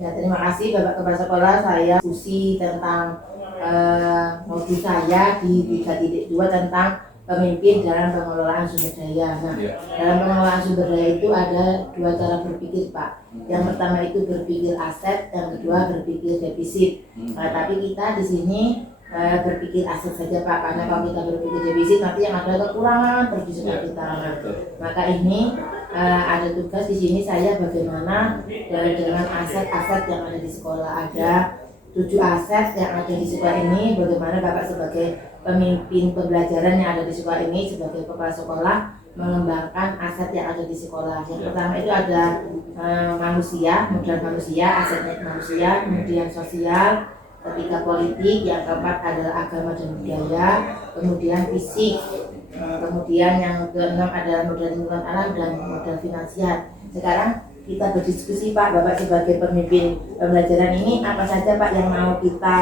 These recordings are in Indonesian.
Ya, terima kasih Bapak Kepala Sekolah. Saya diskusi tentang modul saya di 3.2 tentang pemimpin dalam pengelolaan sumber daya. Nah, dalam pengelolaan sumber daya itu ada dua cara berpikir, Pak. Yang pertama itu berpikir aset, yang kedua berpikir defisit. Tapi kita di sini berpikir aset saja, Pak, karena kalau kita berpikir defisit nanti yang ada kekurangan terus di sekolah kita. Maka ini ada tugas di sini saya bagaimana dengan aset-aset yang ada di sekolah. Ada 7 aset yang ada di sekolah ini, bagaimana Bapak sebagai pemimpin pembelajaran yang ada di sekolah ini, sebagai kepala sekolah mengembangkan aset yang ada di sekolah. Yang pertama itu ada manusia, modal manusia, asetnya manusia, kemudian sosial, ketiga politik, yang keempat adalah agama dan budaya, kemudian fisik, kemudian yang keenam adalah modal lingkungan alam dan modal finansial. Sekarang kita berdiskusi, Pak, Bapak sebagai pemimpin pembelajaran ini apa saja, Pak, yang mau kita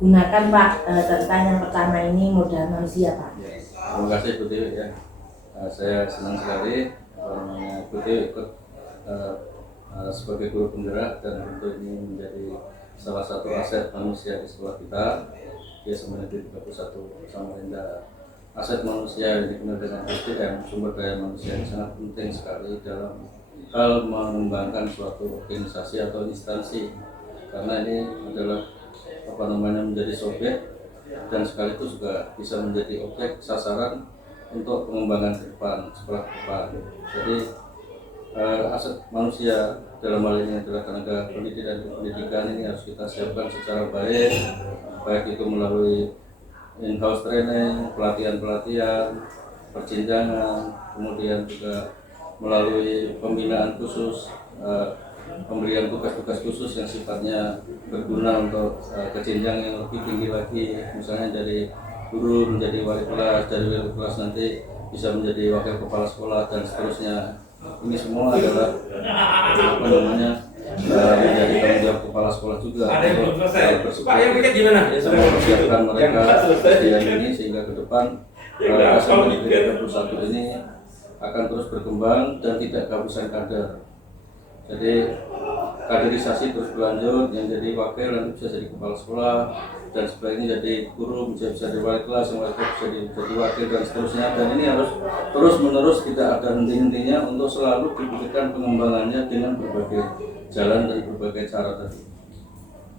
gunakan, Pak, tentang yang pertama ini modal manusia, Pak. Terima kasih Bu Tiwi ya. Saya senang sekali Bu Tiwi ikut sebagai guru penggerak, dan tentu ini menjadi salah satu aset manusia di sekolah kita. Dia sebenarnya di 31 Samarinda. Aset manusia yang dikenal dengan SDM, sumber daya manusia, yang sangat penting sekali dalam hal mengembangkan suatu organisasi atau instansi, karena ini adalah menjadi subjek dan sekaligus juga bisa menjadi objek sasaran untuk pengembangan ke depan, sekolah ke depan. Jadi aset manusia dalam hal ini adalah tenaga pendidik dan pendidikan ini harus kita siapkan secara baik itu melalui in-house training, pelatihan-pelatihan, perjenjangan, kemudian juga melalui pembinaan khusus, pemberian tugas-tugas khusus yang sifatnya berguna untuk kejenjang yang lebih tinggi lagi, misalnya dari guru menjadi wali kelas, dari wali kelas nanti bisa menjadi wakil kepala sekolah dan seterusnya. Ini semua adalah menjadi tanggung jawab kepala sekolah juga untuk mempersiapkan mereka ini sehingga ke depan SMK 31 ini akan terus berkembang dan tidak kehabisan kader. Jadi kaderisasi terus berlanjut, yang jadi wakil nanti bisa jadi kepala sekolah, dan sebaliknya jadi guru bisa jadi wali kelas, yang wali kelas bisa jadi wakil dan seterusnya. Dan ini harus terus menerus tidak ada henti-hentinya untuk selalu dipikirkan pengembangannya dengan berbagai jalan dan berbagai cara tadi.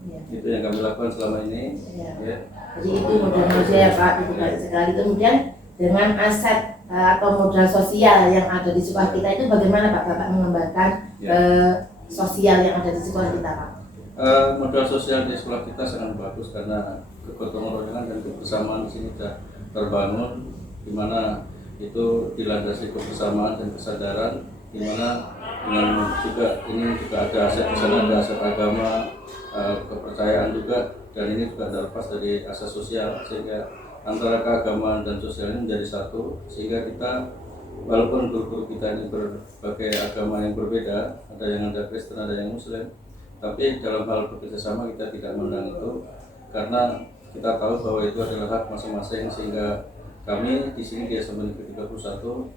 Ya. Itu yang kami lakukan selama ini. Ya. Jadi itu modal manusia ya, Pak, itu baik sekali. Kemudian dengan aset atau modal sosial yang ada di sekolah kita itu bagaimana, Pak, Bapak mengembangkan sosial yang ada di sekolah kita, Pak? Modal sosial di sekolah kita sangat bagus karena kegotong royongan dan kebersamaan di sini sudah terbangun, di mana itu dilandasi kebersamaan dan kesadaran, di mana dengan juga ini juga ada aset di sana, ada aset agama, kepercayaan juga, dan ini juga terlepas dari aset sosial, sehingga antara keagamaan dan sosial ini menjadi satu, sehingga kita walaupun guru-guru kita ini berbagai agama yang berbeda, ada yang ada Kristen, ada yang Muslim, tapi dalam hal bekerjasama kita tidak memandang itu, karena kita tahu bahwa itu adalah hak masing-masing, sehingga kami di sini di SMK 31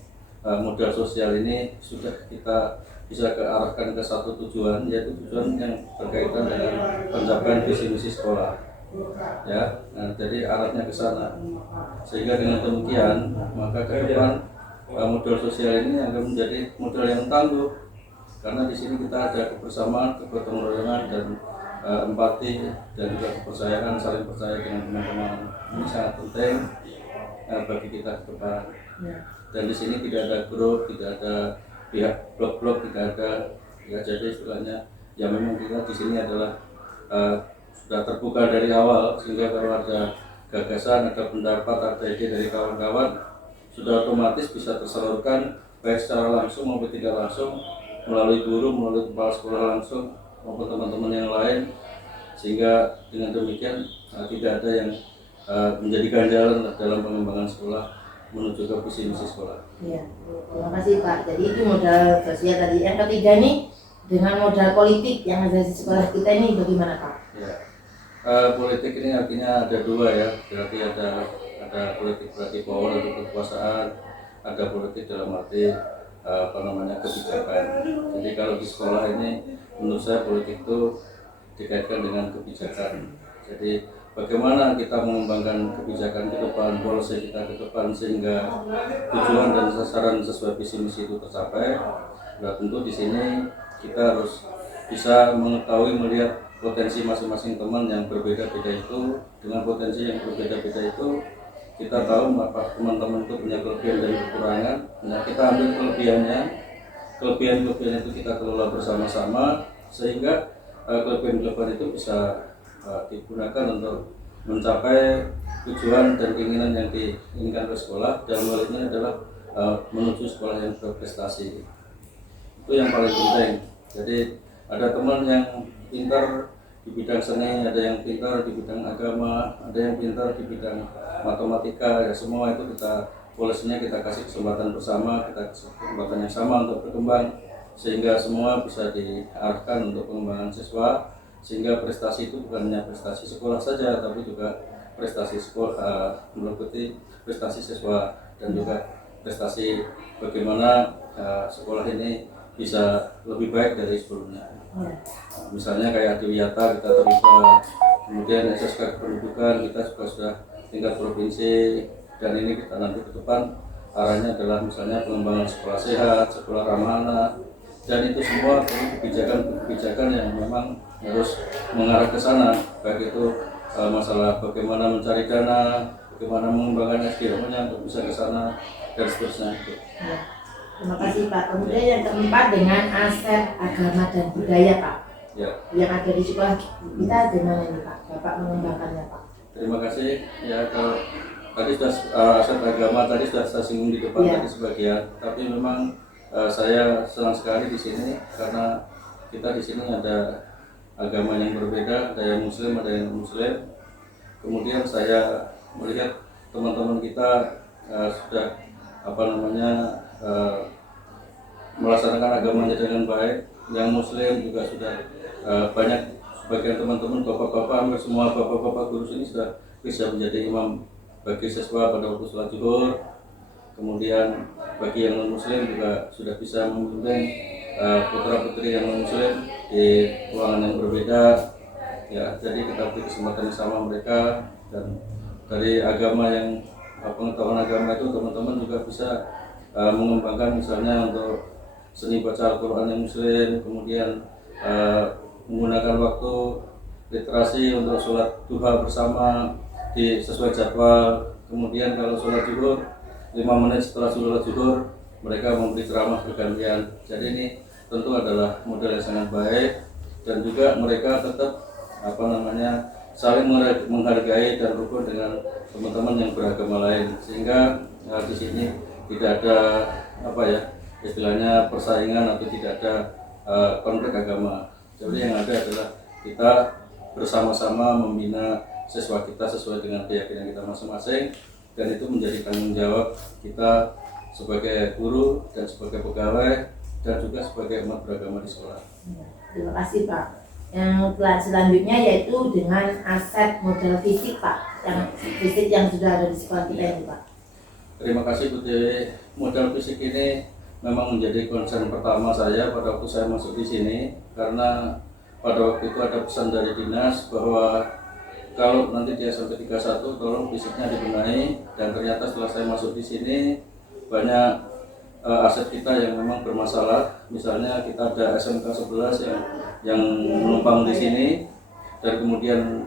modal sosial ini sudah kita bisa arahkan ke satu tujuan, yaitu tujuan yang berkaitan dengan pencapaian visi misi sekolah. Ya, nah, jadi arahnya ke sana, sehingga dengan demikian maka ke depan modal sosial ini akan menjadi modal yang tangguh, karena di sini kita ada kebersamaan, kegotong royongan, dan empati, dan juga kepercayaan, saling percaya dengan teman-teman. Ini sangat penting bagi kita ke depan. Dan di sini tidak ada grup, tidak ada pihak blok-blok, tidak ada, ya, jadi istilahnya ya memang kita di sini adalah sudah terbuka dari awal, sehingga kalau ada gagasan, ada pendapat, ada ide dari kawan-kawan, sudah otomatis bisa tersalurkan baik secara langsung maupun tidak langsung, melalui guru, melalui kepala sekolah langsung maupun teman-teman yang lain, sehingga dengan demikian tidak ada yang menjadi ganjalan dalam pengembangan sekolah menuju ke visi misi sekolah. Iya, terima kasih, Pak. Jadi itu modal sosial tadi. Yang ketiga nih, dengan modal politik yang ada di sekolah kita ini bagaimana, Pak? Ya. Politik ini artinya ada dua ya, berarti ada politik berarti power atau kekuasaan, ada politik dalam arti kebijakan. Jadi kalau di sekolah ini menurut saya politik itu dikaitkan dengan kebijakan. Jadi bagaimana kita mengembangkan kebijakan ke depan, polisi kita ke depan sehingga tujuan dan sasaran sesuai visi misi itu tercapai. Nah, tentu di sini kita harus bisa mengetahui melihat potensi masing-masing teman yang berbeda-beda itu. Dengan potensi yang berbeda-beda itu kita tahu apa teman-teman itu punya kelebihan dan kekurangan. Nah, kita ambil kelebihan itu kita kelola bersama-sama sehingga kelebihan itu bisa digunakan untuk mencapai tujuan dan keinginan yang diinginkan oleh sekolah. Dalam hal ini adalah menuju sekolah yang berprestasi. Itu yang paling penting. Jadi ada teman yang pintar di bidang seni, ada yang pintar di bidang agama, ada yang pintar di bidang matematika. Ya, semua itu polisinya kita kasih kesempatan bersama, kita kasih kesempatan yang sama untuk berkembang sehingga semua bisa diarahkan untuk pengembangan siswa, sehingga prestasi itu bukan hanya prestasi sekolah saja tapi juga prestasi sekolah meliputi prestasi siswa dan juga prestasi bagaimana sekolah ini bisa lebih baik dari sebelumnya. Misalnya kayak di Wiyata kita terlibat, kemudian SSK Kependudukan kita juga sudah tingkat provinsi, dan ini kita nanti ke depan arahnya adalah misalnya pengembangan sekolah sehat, sekolah ramah anak, dan itu semua kebijakan yang memang harus mengarah ke sana, baik itu masalah bagaimana mencari dana, bagaimana mengembangkan SDM-nya untuk bisa ke sana dan seterusnya. Terima kasih Pak. Kemudian yang keempat dengan aset agama dan budaya Pak. Ya. Yang ada di sekolah kita gimana ini Pak? Bapak mengembangkannya Pak. Terima kasih. Ya, kalau tadi sudah aset agama tadi sudah saya singgung di depan tadi sebagian, tapi memang saya senang sekali di sini karena kita di sini ada agama yang berbeda, ada yang Muslim, ada yang non-Muslim. Kemudian saya melihat teman-teman kita sudah melaksanakan agamanya dengan baik. Yang Muslim juga sudah banyak, sebagian teman-teman bapak-bapak, hampir semua bapak-bapak guru sini sudah bisa menjadi imam bagi siswa pada waktu sholat zuhur. Kemudian bagi yang non-Muslim juga sudah bisa membimbing putra-putri yang non-Muslim di ruangan yang berbeda. Ya, jadi kita beri kesempatan yang sama mereka, dan dari agama yang pengetahuan agama itu teman-teman juga bisa mengembangkan misalnya untuk seni baca Al-Quran yang Muslim, kemudian menggunakan waktu literasi untuk sholat duha bersama sesuai jadwal. Kemudian kalau sholat zuhur 5 menit setelah sholat zuhur mereka memberi ceramah bergantian. Jadi ini tentu adalah model yang sangat baik, dan juga mereka tetap saling menghargai dan rukun dengan teman-teman yang beragama lain, sehingga di sini tidak ada istilahnya persaingan atau tidak ada konflik agama. Jadi yang ada adalah kita bersama-sama membina siswa kita sesuai dengan keyakinan kita masing-masing, dan itu menjadi tanggung jawab kita sebagai guru dan sebagai pegawai dan juga sebagai umat beragama di sekolah. Terima kasih Pak. Yang selanjutnya yaitu dengan aset modal fisik Pak, yang fisik yang sudah ada di sekolah kita ini Pak. Terima kasih Bu Dewi. Modal fisik ini memang menjadi concern pertama saya pada waktu saya masuk di sini, karena pada waktu itu ada pesan dari dinas bahwa kalau nanti di SMP 31 tolong fisiknya dibenahi, dan ternyata setelah saya masuk di sini banyak aset kita yang memang bermasalah. Misalnya kita ada SMK 11 yang menumpang di sini, dan kemudian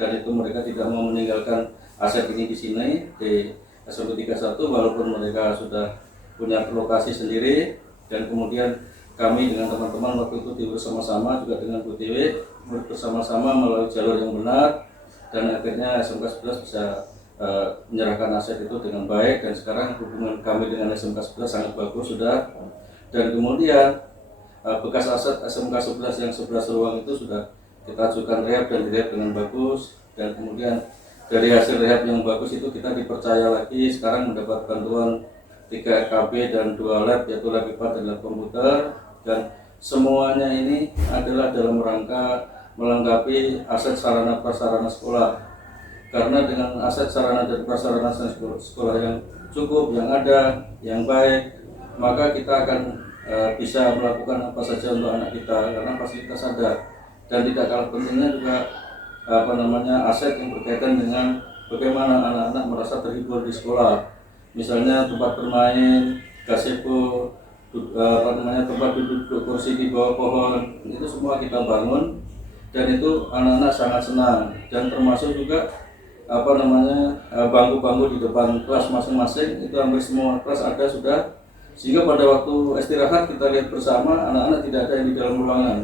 dari itu mereka tidak mau meninggalkan aset ini di sini di SMP 31 walaupun mereka sudah punya lokasi sendiri. Dan kemudian kami dengan teman-teman waktu itu bersama-sama juga dengan Bu Dewi bersama-sama melalui jalur yang benar, dan akhirnya SMK 11 bisa menyerahkan aset itu dengan baik, dan sekarang hubungan kami dengan SMK 11 sangat bagus sudah. Dan kemudian bekas aset SMK 11 yang 11 ruang itu sudah kita ajukan rehab dan direhab dengan bagus, dan kemudian dari hasil rehab yang bagus itu kita dipercaya lagi sekarang mendapat bantuan 3 RKB dan 2 lab, yaitu lab IPA dan lab komputer, dan semuanya ini adalah dalam rangka melengkapi aset sarana prasarana sekolah. Karena dengan aset sarana dan prasarana sekolah yang cukup, yang ada, yang baik, maka kita akan bisa melakukan apa saja untuk anak kita karena fasilitas ada. Dan tidak kalah pentingnya juga aset yang berkaitan dengan bagaimana anak-anak merasa terhibur di sekolah. Misalnya tempat bermain, gazebo, tempat duduk kursi di bawah pohon, itu semua kita bangun dan itu anak-anak sangat senang. Dan termasuk juga bangku-bangku di depan kelas masing-masing itu hampir semua kelas ada sudah, sehingga pada waktu istirahat kita lihat bersama anak-anak tidak ada yang di dalam ruangan,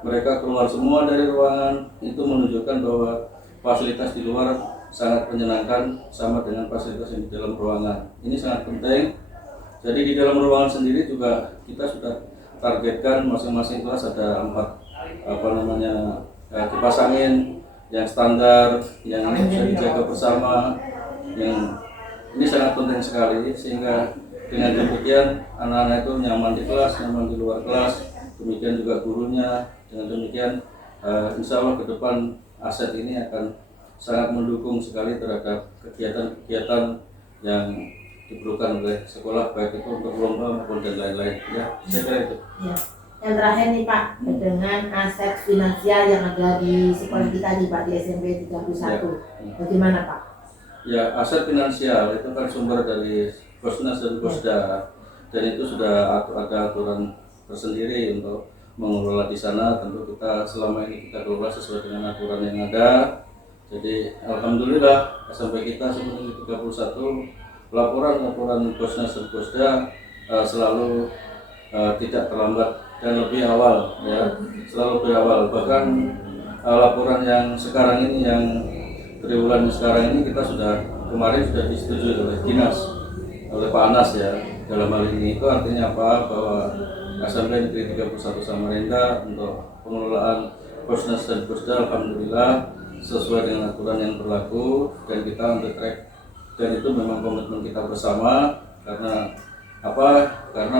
mereka keluar semua dari ruangan. Itu menunjukkan bahwa fasilitas di luar sangat menyenangkan sama dengan fasilitas yang di dalam ruangan. Ini sangat penting. Jadi di dalam ruangan sendiri juga kita sudah targetkan masing-masing kelas ada 4 kipas angin yang standar, yang bisa dijaga bersama. Yang ini sangat penting sekali, sehingga dengan demikian anak-anak itu nyaman di kelas, nyaman di luar kelas. Demikian juga gurunya. Dengan demikian insya Allah ke depan aset ini akan sangat mendukung sekali terhadap kegiatan-kegiatan yang diperlukan oleh sekolah, baik itu untuk lomba maupun dan lain-lain. Ya, saya kira itu. Ya. Yang terakhir nih Pak, dengan aset finansial yang ada di sekolah kita nih Pak, di SMP 31, ya. Bagaimana Pak? Ya, aset finansial itu kan sumber dari Kosnas dan Kosda, dan itu sudah ada aturan tersendiri untuk mengelola di sana. Tentu kita selama ini kita kelola sesuai dengan aturan yang ada. Jadi alhamdulillah sampai kita sebelum 31 laporan Kosnas dan Kosda selalu tidak terlambat dan lebih awal, ya, selalu lebih awal. Bahkan laporan yang sekarang ini, yang triwulan sekarang ini, kita kemarin sudah disetujui oleh dinas, oleh Pak Anas, ya. Dalam hal ini itu artinya apa? Bahwa SMP Negeri 31 Samarinda untuk pengelolaan Kosnas dan Kosda alhamdulillah sesuai dengan aturan yang berlaku, dan kita on the track. Dan itu memang komitmen kita bersama. Karena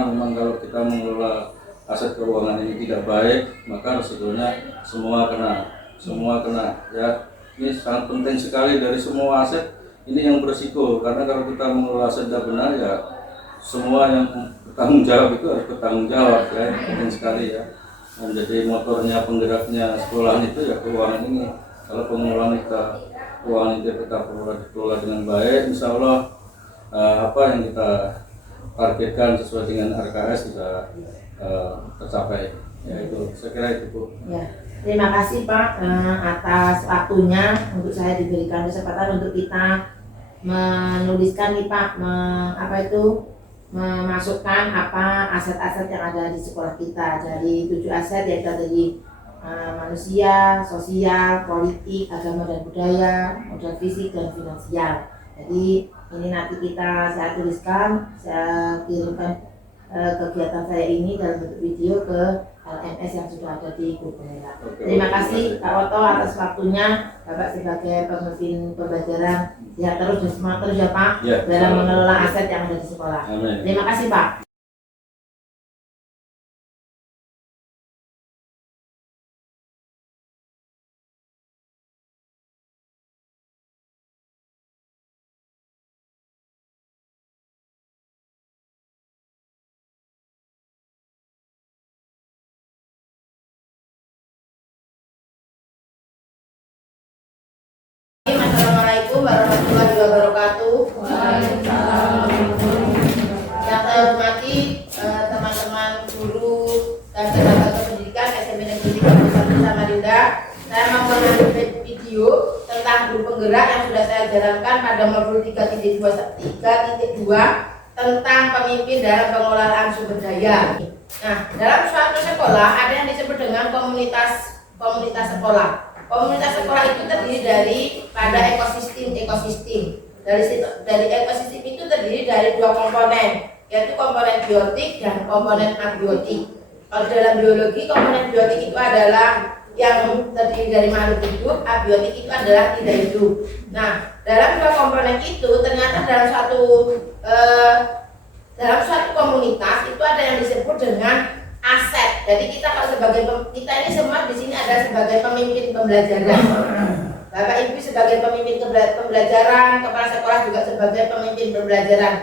memang kalau kita mengelola aset keuangan ini tidak baik, maka resikonya semua kena, ya. Ini sangat penting sekali, dari semua aset ini yang berisiko, karena kalau kita mengelola aset tidak benar, ya semua yang bertanggung jawab itu harus bertanggung jawab, ya. Ini penting sekali, ya. Dan jadi motornya, penggeraknya sekolah itu ya keuangan ini. Kalau pengelolaan keuangan itu kita kelola dengan baik, insya Allah apa yang kita targetkan sesuai dengan RKS juga tercapai. Ya, itu saya kira itu, Bu. Ya, terima kasih Pak atas waktunya untuk saya diberikan kesempatan untuk kita menuliskan nih Pak, memasukkan aset-aset yang ada di sekolah kita. Dari 7 aset, yaitu dari manusia, sosial, politik, agama dan budaya, modal fisik dan finansial. Jadi ini nanti saya tuliskan, saya kirimkan kegiatan saya ini dalam bentuk video ke LMS yang sudah ada di Google. Terima kasih Kak Otto atas waktunya. Bapak sebagai pemimpin pembelajaran, ya terus dan semangat terus ya Pak, ya, dalam mengelola aset yang ada di sekolah. Amin. Terima kasih Pak. Assalamualaikum warahmatullahi wabarakatuh. Yang saya hormati teman-teman guru dan tenaga pendidikan SMP Negeri 31 Samarinda. Saya mau menunjukkan video tentang guru penggerak yang sudah saya jalankan pada modul 3.2 tentang pemimpin dalam pengelolaan sumber daya. Nah, dalam suatu sekolah ada yang disebut dengan komunitas sekolah. Komunitas sekolah itu terdiri pada ekosistem. Dari ekosistem itu terdiri dari 2 komponen, yaitu komponen biotik dan komponen abiotik. Kalau dalam biologi, komponen biotik itu adalah yang terdiri dari makhluk hidup, abiotik itu adalah tidak hidup. Nah, dalam 2 komponen itu ternyata dalam suatu komunitas itu ada yang disebut dengan aset. Jadi kita ini semua di sini ada sebagai pemimpin pembelajaran. Bapak Ibu sebagai pemimpin pembelajaran, kepala sekolah juga sebagai pemimpin pembelajaran.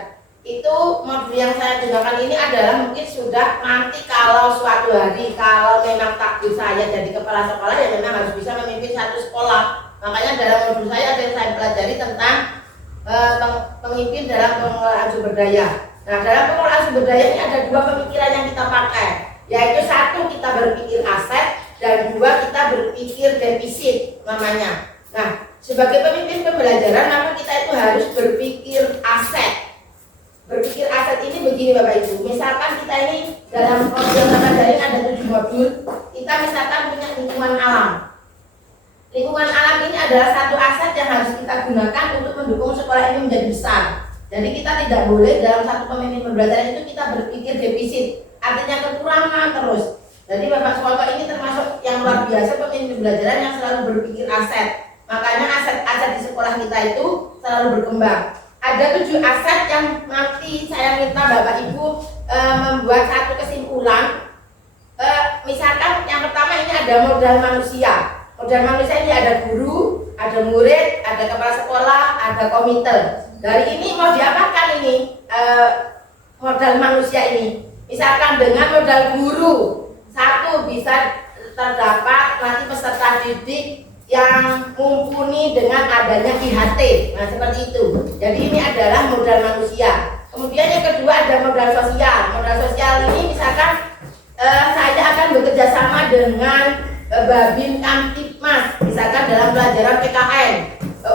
itu modul yang saya gunakan ini adalah mungkin sudah nanti kalau suatu hari kalau memang takdir saya jadi kepala sekolah ya memang harus bisa memimpin satu sekolah. Makanya dalam modul saya ada yang saya pelajari tentang pemimpin dalam pengelolaan sumber daya. Nah, dalam pengelolaan sumber daya ini ada dua pemikiran yang kita pakai, yaitu satu kita berpikir aset dan dua kita berpikir defisit namanya. Nah, sebagai pemimpin pembelajaran maka kita itu harus berpikir aset. Berpikir aset ini begini Bapak Ibu, misalkan kita ini dalam modul daring ada 7 modul, kita misalkan punya lingkungan alam. Lingkungan alam ini adalah satu aset yang harus kita gunakan untuk mendukung sekolah ini menjadi besar. Jadi kita tidak boleh dalam satu pemimpin pembelajaran itu kita berpikir defisit, artinya kekurangan terus. Jadi Bapak Suwanto ini termasuk yang luar biasa pemimpin pembelajaran yang selalu berpikir aset. Makanya aset-aset di sekolah kita itu selalu berkembang. Ada 7 aset yang nanti saya minta Bapak Ibu membuat satu kesimpulan. Misalkan yang pertama ini ada modal manusia. Modal manusia ini ada guru, ada murid, ada kepala sekolah, ada komite. Dari ini mau diapakan ini modal manusia ini? Misalkan dengan modal guru, satu bisa terdapat nanti peserta didik yang mumpuni dengan adanya IHT, nah seperti itu. Jadi ini adalah modal manusia. Kemudian yang kedua ada modal sosial. Modal sosial ini misalkan saya akan bekerja sama dengan Babin Kamtipmas, misalkan dalam pelajaran PKN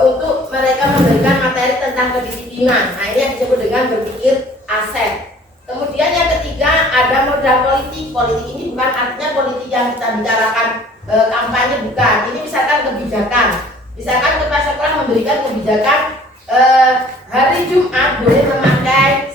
untuk mereka memberikan materi tentang kedisiplinan. Nah ini yang disebut dengan berpikir aset. Kemudian yang ketiga ada modal politik. Politik ini bukan artinya politik yang kita bicarakan kampanye, bukan. Ini misalkan kebijakan. Misalkan kepala sekolah memberikan kebijakan hari Jumat boleh memakai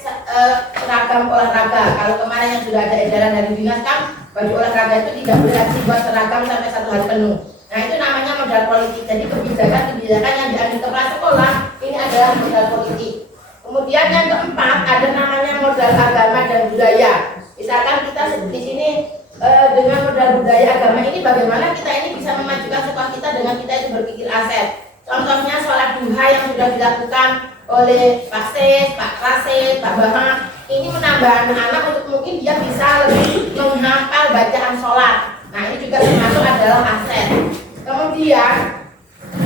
seragam olahraga. Kalau kemarin yang sudah ada edaran dari dinas kan baju olahraga itu tidak boleh lagi buat seragam sampai 1 hari penuh. Nah itu namanya modal politik. Jadi kebijakan-kebijakan yang diambil kepala sekolah ini adalah modal politik. Kemudian yang keempat ada namanya modal agama dan budaya. Misalkan kita di sini dengan modal budaya agama ini bagaimana kita ini bisa memajukan sekolah kita dengan kita itu berpikir aset. Contohnya sholat duha yang sudah dilakukan oleh Pak Ses, Pak Rasid, Pak Bama, ini menambah anak-anak untuk mungkin dia bisa lebih menghafal bacaan sholat. Nah ini juga termasuk adalah aset. Kemudian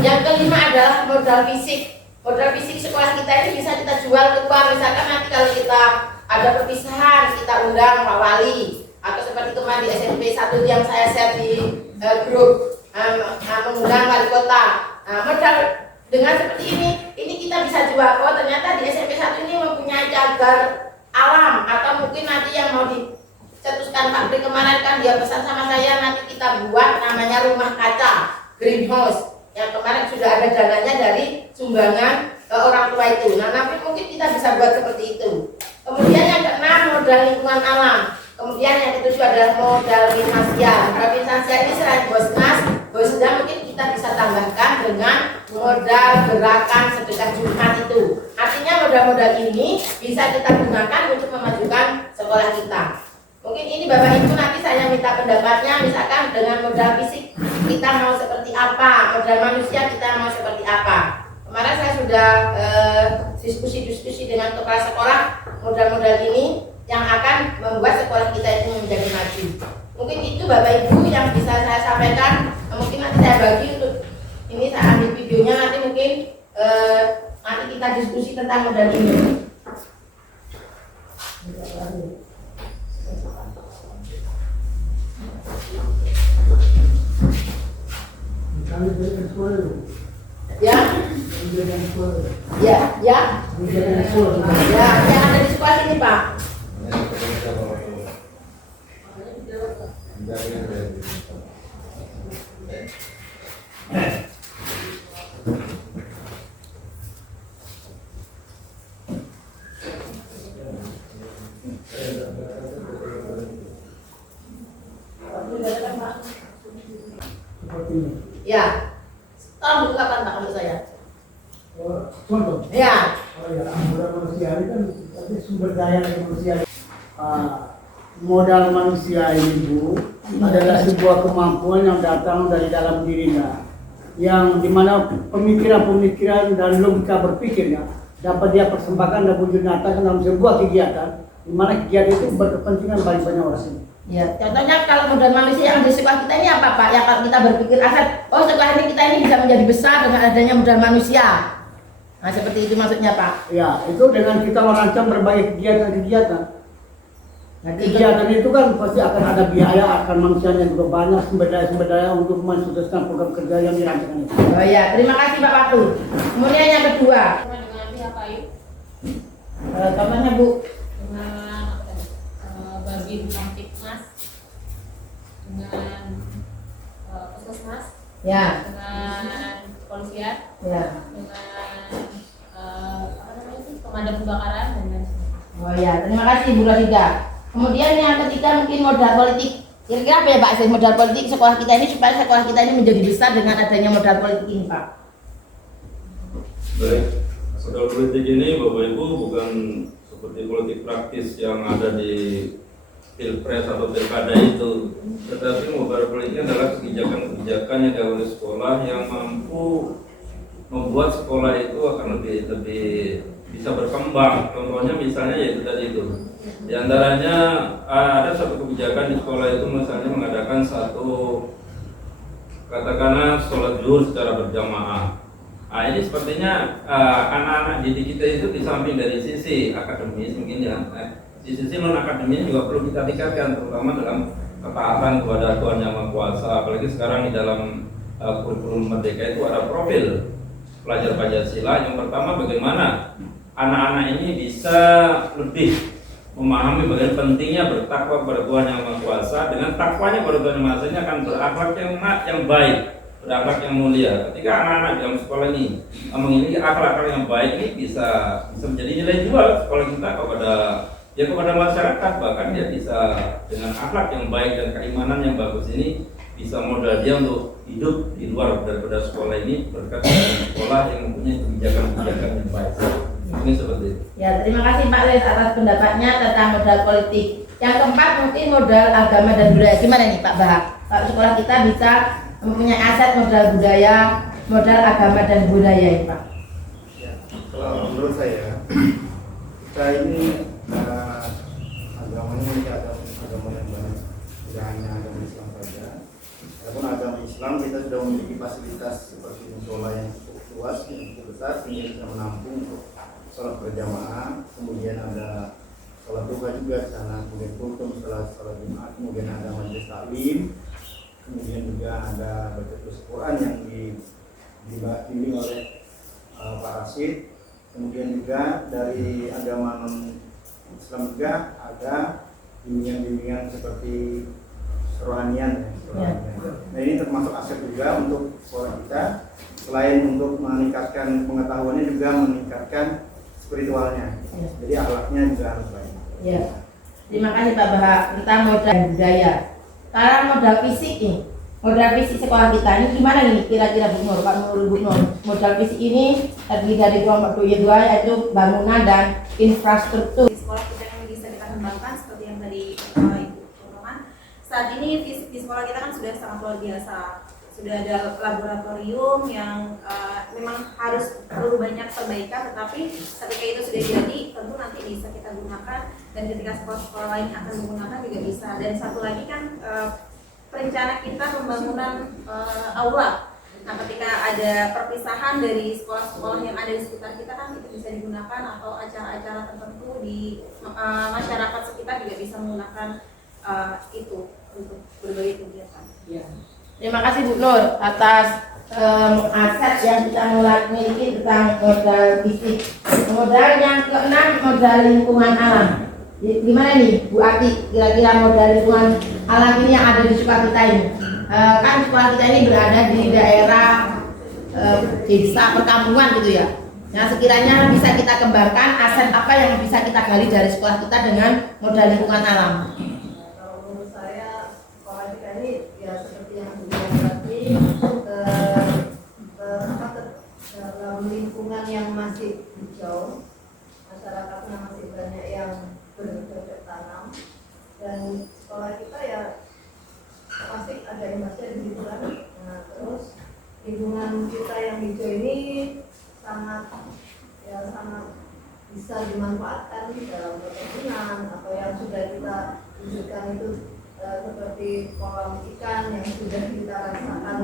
yang kelima adalah modal fisik. Modal fisik sekolah kita ini bisa kita jual ke luar. Misalkan nanti kalau kita ada perpisahan kita undang Pak Wali, atau seperti kemarin di SMP 1 yang saya share di grup mengundang wali kota. Nah, modal dengan seperti ini kita bisa jual. Oh ternyata di SMP 1 ini mempunyai cagar alam, atau mungkin nanti yang mau dicetuskan pabrik kemarin kan dia pesan sama saya nanti kita buat namanya rumah kaca greenhouse yang kemarin sudah ada dananya dari sumbangan orang tua itu. Nah nanti mungkin kita bisa buat seperti itu. Kemudian yang keenam modal lingkungan alam. Kemudian yang ketujuh adalah modal finansial. Kalau finansial ini selain bosnas mungkin kita bisa tambahkan dengan modal gerakan sedekah Jumat itu. Artinya modal-modal ini bisa kita gunakan untuk memajukan sekolah kita. Mungkin ini Bapak Ibu nanti saya minta pendapatnya, misalkan dengan modal fisik kita mau seperti apa, modal manusia kita mau seperti apa. Kemarin saya sudah diskusi-diskusi dengan kepala sekolah modal-modal ini yang akan membuat sekolah kita itu menjadi maju. Mungkin itu Bapak Ibu yang bisa saya sampaikan. Mungkin nanti saya bagi untuk ini, saya ambil videonya, nanti mungkin nanti kita diskusi tentang modal ini. Ya, yang ada di sekolah ini Pak. Ya, tolong bukakan Pak untuk saya. Contoh. Ya. Oh ya, modal manusia ini kan tapi sumber daya manusia. Modal manusia ini Bu adalah sebuah kemampuan yang datang dari dalam dirinya, yang dimana pemikiran-pemikiran dan logika berpikirnya dapat dia persembahkan dan wujud nyatakan dalam sebuah kegiatan, di mana kegiatan itu berkepentingan bagi banyak orang. Ya, contohnya kalau modal manusia yang di sekolah kita ini apa Pak? Ya kalau kita berpikir aset, oh sekolah ini kita ini bisa menjadi besar dengan adanya modal manusia. Nah seperti itu maksudnya Pak. Ya, itu dengan kita merancang berbagai kegiatan-kegiatan. Nah, Kegiatan itu kan pasti akan ada biaya, akan manusianya juga banyak sumber daya untuk mensukseskan program kerja yang dirancang itu. Oh ya, terima kasih Pak Watu. Kemudian yang kedua, Dengan pihak lain, contohnya Bu. dengan Babin Kamtipmas, dengan Puskesmas, Ya, dengan kepolisian, ya. dengan apa namanya sih, pemadam kebakaran dan lain sebagainya. Oh ya, terima kasih Bu Rosida. Kemudian yang ketiga mungkin modal politik. Kira-kira apa ya Pak modal politik sekolah kita ini supaya sekolah kita ini menjadi besar dengan adanya modal politik ini Pak? Baik, modal politik ini Bapak Ibu bukan seperti politik praktis yang ada di pilpres atau pilkada itu, tetapi modal politik adalah kebijakan-kebijakan yang diambil sekolah yang mampu membuat sekolah itu akan lebih bisa berkembang. Contohnya misalnya yaitu tadi itu. Di antaranya ada satu kebijakan di sekolah itu misalnya mengadakan satu katakanlah sholat zuhur secara berjamaah. Nah ini sepertinya anak-anak didik kita itu di samping dari sisi akademis mungkin ya, di sisi non akademis juga perlu kita tingkatkan terutama dalam ketaatan kepada Tuhan Yang Maha Kuasa. Apalagi sekarang di dalam kurikulum Merdeka itu ada profil pelajar Pancasila. Yang pertama bagaimana anak-anak ini bisa lebih memahami bagaimana pentingnya bertakwa kepada Tuhan Yang Maha Kuasa. Dengan takwanya kepada Tuhan Yang Maha Kuasa ini akan berakhlak yang baik, berakhlak yang mulia. Ketika anak-anak dalam sekolah ini memiliki akhlak yang baik, ini bisa menjadi nilai jual sekolah kita kepada masyarakat. Bahkan dia bisa dengan akhlak yang baik dan keimanan yang bagus ini bisa modal dia untuk hidup di luar daripada sekolah ini berkat sekolah yang mempunyai kebijakan-kebijakan yang baik. Ini seperti itu. Ya, terima kasih Pak Les atas pendapatnya tentang modal politik. Yang keempat mungkin modal agama dan budaya. Gimana nih Pak Bahak? Kalau sekolah kita bisa mempunyai aset modal budaya, modal agama dan budaya ya Pak? Ya, kalau menurut saya, kita ini agama ini agama yang banyak, tidak hanya agama Islam saja. Walaupun agama Islam kita sudah memiliki fasilitas seperti musola yang cukup luas, yang cukup besar sehingga bisa menampung untuk sholat berjamaah, kemudian ada sholat duha juga di sana, kemudian kultum setelah sholat Jumat, kemudian ada majelis taklim, kemudian juga ada baca tulis Quran yang dibimbing oleh Pak Rasid, kemudian juga dari agama non Islam juga ada bimbingan-bimbingan seperti kerohanian. Nah ini termasuk aset juga untuk sekolah kita, selain untuk meningkatkan pengetahuannya juga meningkatkan spiritualnya, jadi akhlaknya juga harus baik. Ya. Terima kasih Pak Bahak tentang modal budaya. Sekarang modal fisik nih, modal fisik sekolah kita ini gimana nih kira-kira Bu Nur, Pak Nur, Bu Nur? Modal fisik ini terdiri dari kelompok 2 yaitu bangunan dan infrastruktur. Di sekolah kita yang bisa kita kembangkan seperti yang tadi Ibu Roman. Saat ini fisik di sekolah kita kan sudah sangat luar biasa. Sudah ada laboratorium yang memang harus perlu banyak perbaikan, tetapi ketika itu sudah jadi tentu nanti bisa kita gunakan dan ketika sekolah-sekolah lain akan menggunakan juga bisa. Dan satu lagi kan rencana kita pembangunan aula. Nah ketika ada perpisahan dari sekolah-sekolah yang ada di sekitar kita kan itu bisa digunakan, atau acara-acara tertentu di masyarakat sekitar juga bisa menggunakan itu untuk berbagai kegiatan. Ya. Terima kasih Bu Nur atas aset yang kita miliki tentang modal fisik. Modal yang keenam, modal lingkungan alam. Gimana nih Bu Ati, kira-kira modal lingkungan alam ini yang ada di sekolah kita ini? Kan sekolah kita ini berada di daerah desa perkampungan gitu ya. Nah sekiranya bisa kita kembangkan aset apa yang bisa kita gali dari sekolah kita dengan modal lingkungan alam? Dalam lingkungan yang masih hijau, masyarakatnya masih banyak yang bercocok tanam, dan sekolah kita ya pasti ada imbasnya di situ kan. Nah, terus lingkungan kita yang hijau ini sangat dalam perkebunan atau yang sudah kita wujudkan itu seperti kolam ikan yang sudah kita rasakan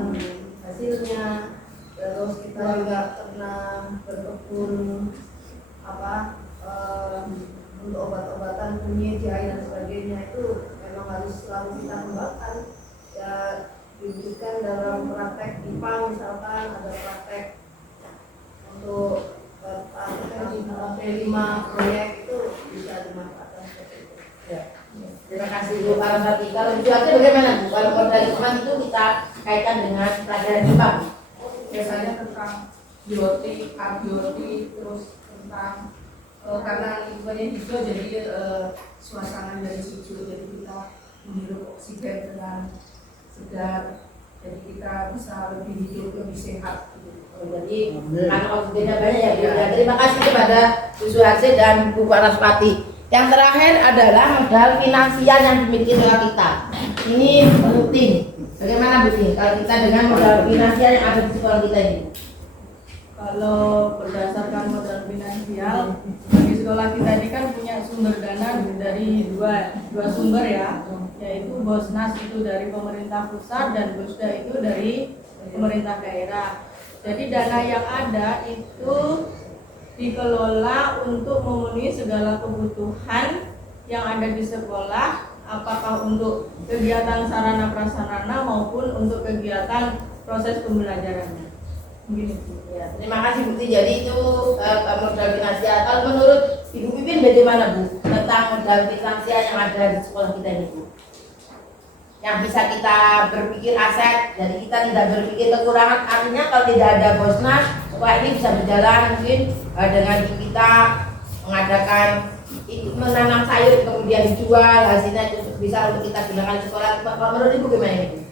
hasilnya, terus kita juga pernah berkebun untuk obat-obatan kunyit, jahe dan sebagainya, itu memang harus selalu kita kembangkan ya, diwujudkan dalam praktek IPA misalkan ada praktek untuk P5 proyek itu bisa dimanfaatkan seperti itu. Ya. Terima kasih Bu Parasati. Kalau dijualnya bagaimana Bu? Kalau modal lingkungan itu kita kaitkan dengan pelajaran IPA. Biasanya tentang biotik, abiotik, terus tentang karena lingkungannya hijau jadi suasana dari hijau, jadi kita menghirup oksigen dengan segar, jadi kita bisa lebih hidup lebih sehat. Jadi karena oksigennya banyak ya Bu. Ya, terima kasih kepada Bu Suharsi dan Bu Paraspati. Yang terakhir adalah modal finansial yang dimiliki oleh kita. Ini penting. Bagaimana Bu Tin? Kalau kita dengan modal finansial yang ada di sekolah kita ini? Kalau berdasarkan modal finansial, di sekolah kita ini kan punya sumber dana dari dua sumber ya, yaitu Bosnas itu dari pemerintah pusat dan Bosda itu dari pemerintah daerah. Jadi dana yang ada itu dikelola untuk memenuhi segala kebutuhan yang ada di sekolah, apakah untuk kegiatan sarana prasarana maupun untuk kegiatan proses pembelajarannya. Begini. Ya, terima kasih Bu Tin. Jadi itu modal finansial. Kalau menurut Ibu Pipin bagaimana Bu tentang modal finansial yang ada di sekolah kita ini Bu? Yang bisa kita berpikir aset, jadi kita tidak berpikir kekurangan. Artinya kalau tidak ada Bosnas, sekolah ini bisa berjalan mungkin dengan kita mengadakan menanam sayur kemudian dijual, hasilnya itu bisa untuk kita gunakan di sekolah. Kalau menurut Ibu gimana ini Bu?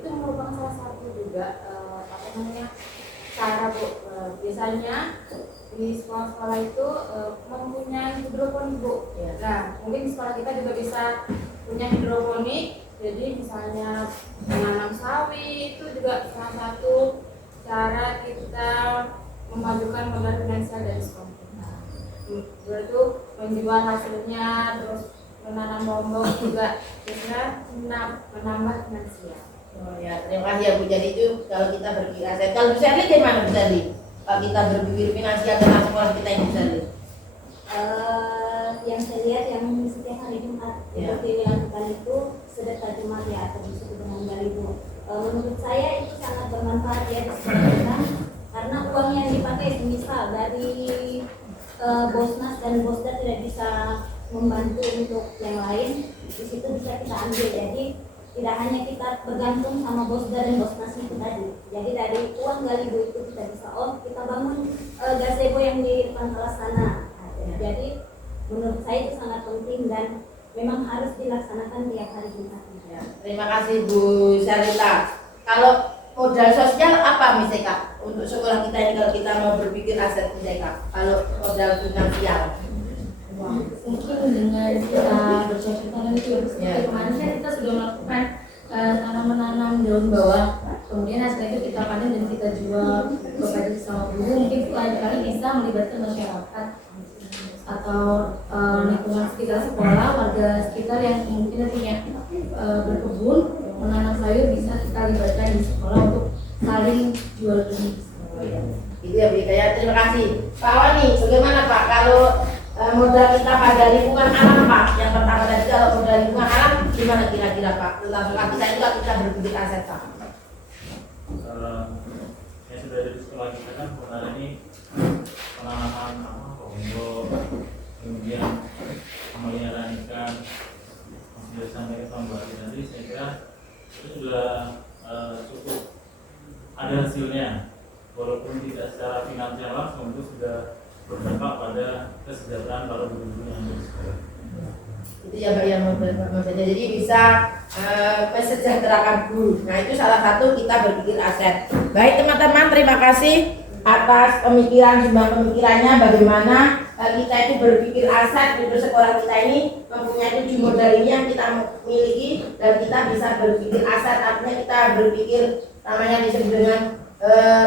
Itu merupakan salah satu juga cara Bu. Biasanya di sekolah-sekolah itu mempunyai hidroponik Bu. Ya. Nah, mungkin di sekolah kita juga bisa punya hidroponik. Jadi misalnya menanam sawi itu juga salah satu cara kita memajukan modal finansial dari sekolah kita. Berarti menjual hasilnya, terus menanam lombok juga bisa menambah finansial. Oh ya, terima kasih ya Bu. Jadi itu kalau kita berpikir aset. Kalau bisa lihat gimana Bu tadi? Kalau kita berpikir finansial tentang sekolah kita ini bisa lihat. Yang saya lihat yang setiap hari Jumat seperti dilakukan itu sedekah Jumat ya atau disebut dengan galibu. Menurut saya itu sangat bermanfaat ya di sekolah kita karena uang yang dipakai misal dari Bosnas dan Bosda tidak bisa membantu untuk yang lain, di situ bisa kita ambil. Jadi tidak hanya kita bergantung sama Bosda dan Bosnas itu tadi. Jadi dari uang galibu itu kita bisa kita bangun gazebo yang di depan kelas sana. Jadi menurut saya itu sangat penting dan memang harus dilaksanakan tiap hari Jumat. Ya, terima kasih Bu Syarita. Kalau modal sosial apa misalnya untuk sekolah kita ini kalau kita mau berpikir aset misalnya? Kalau modal finansial? Mungkin dengan kita bercocok tanam itu kemarin kan kita sudah melakukan tanam-menanam daun bawah, kemudian hasilnya itu kita panen dan kita jual kepada sesama guru. Mungkin lain kali bisa melibatkan masyarakat atau lingkungan sekitar sekolah, warga sekitar yang mungkin punya berkebun menanam sayur, bisa kita libatkan di sekolah untuk saling jual beli. Itu ya Bu ya. Terima kasih. Pak Wani, bagaimana Pak kalau modal kita pada lingkungan alam Pak? Yang pertama tadi kalau modal lingkungan alam gimana kira-kira Pak? Tentang sekolah kita itu kita berpikir aset Pak. Yang sudah ada di sekolah kita kan hari ini penanaman lombok, kemudian pemeliharaan ikan, sudah sampai ke Mbak tadi, saya kira itu sudah cukup ada hasilnya, walaupun tidak secara finansial langsung, itu sudah berdampak pada kesejahteraan para guru-guru yang ada di sekolah. Itu ya Pak yang maksudnya jadi bisa mesejahterakan guru. Nah itu salah satu kita berpikir aset. Baik teman-teman, terima kasih atas pemikirannya bagaimana kita itu berpikir aset untuk sekolah kita ini mempunyai 7 modal ini yang kita miliki dan kita bisa berpikir aset, artinya kita berpikir namanya disebut dengan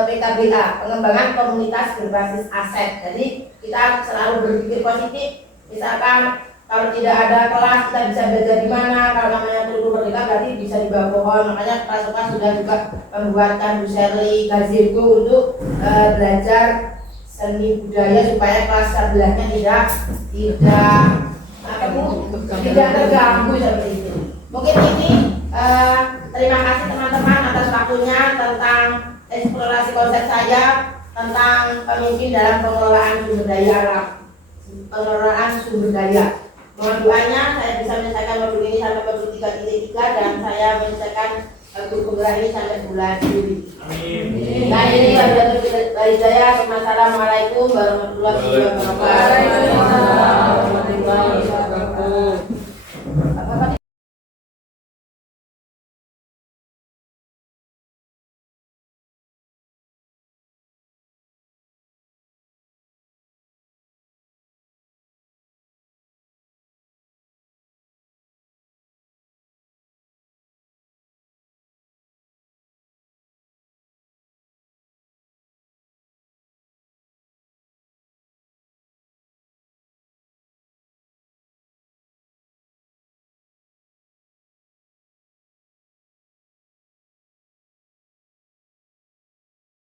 PKBA, pengembangan komunitas berbasis aset. Jadi kita selalu berpikir positif. Misalkan kalau tidak ada kelas kita bisa belajar di mana. Kalau namanya kurikulum merdeka berarti bisa di bawah pohon. Makanya kelas sudah juga membuatkan Bu Sherly gazebo untuk belajar seni budaya supaya kelas sebelahnya tidak terganggu seperti itu. Mungkin ini terima kasih teman-teman atas waktunya tentang eksplorasi konsep saya tentang pemimpin dalam pengelolaan sumber daya alam, pengelolaan sumber daya. Mohon doanya saya bisa menyelesaikan modul ini sampai modul 3.3 dan saya menyelesaikan grup penggerak ini sampai bulan Juli. Amin. Nah ini dari saya. Assalamualaikum warahmatullahi wabarakatuh.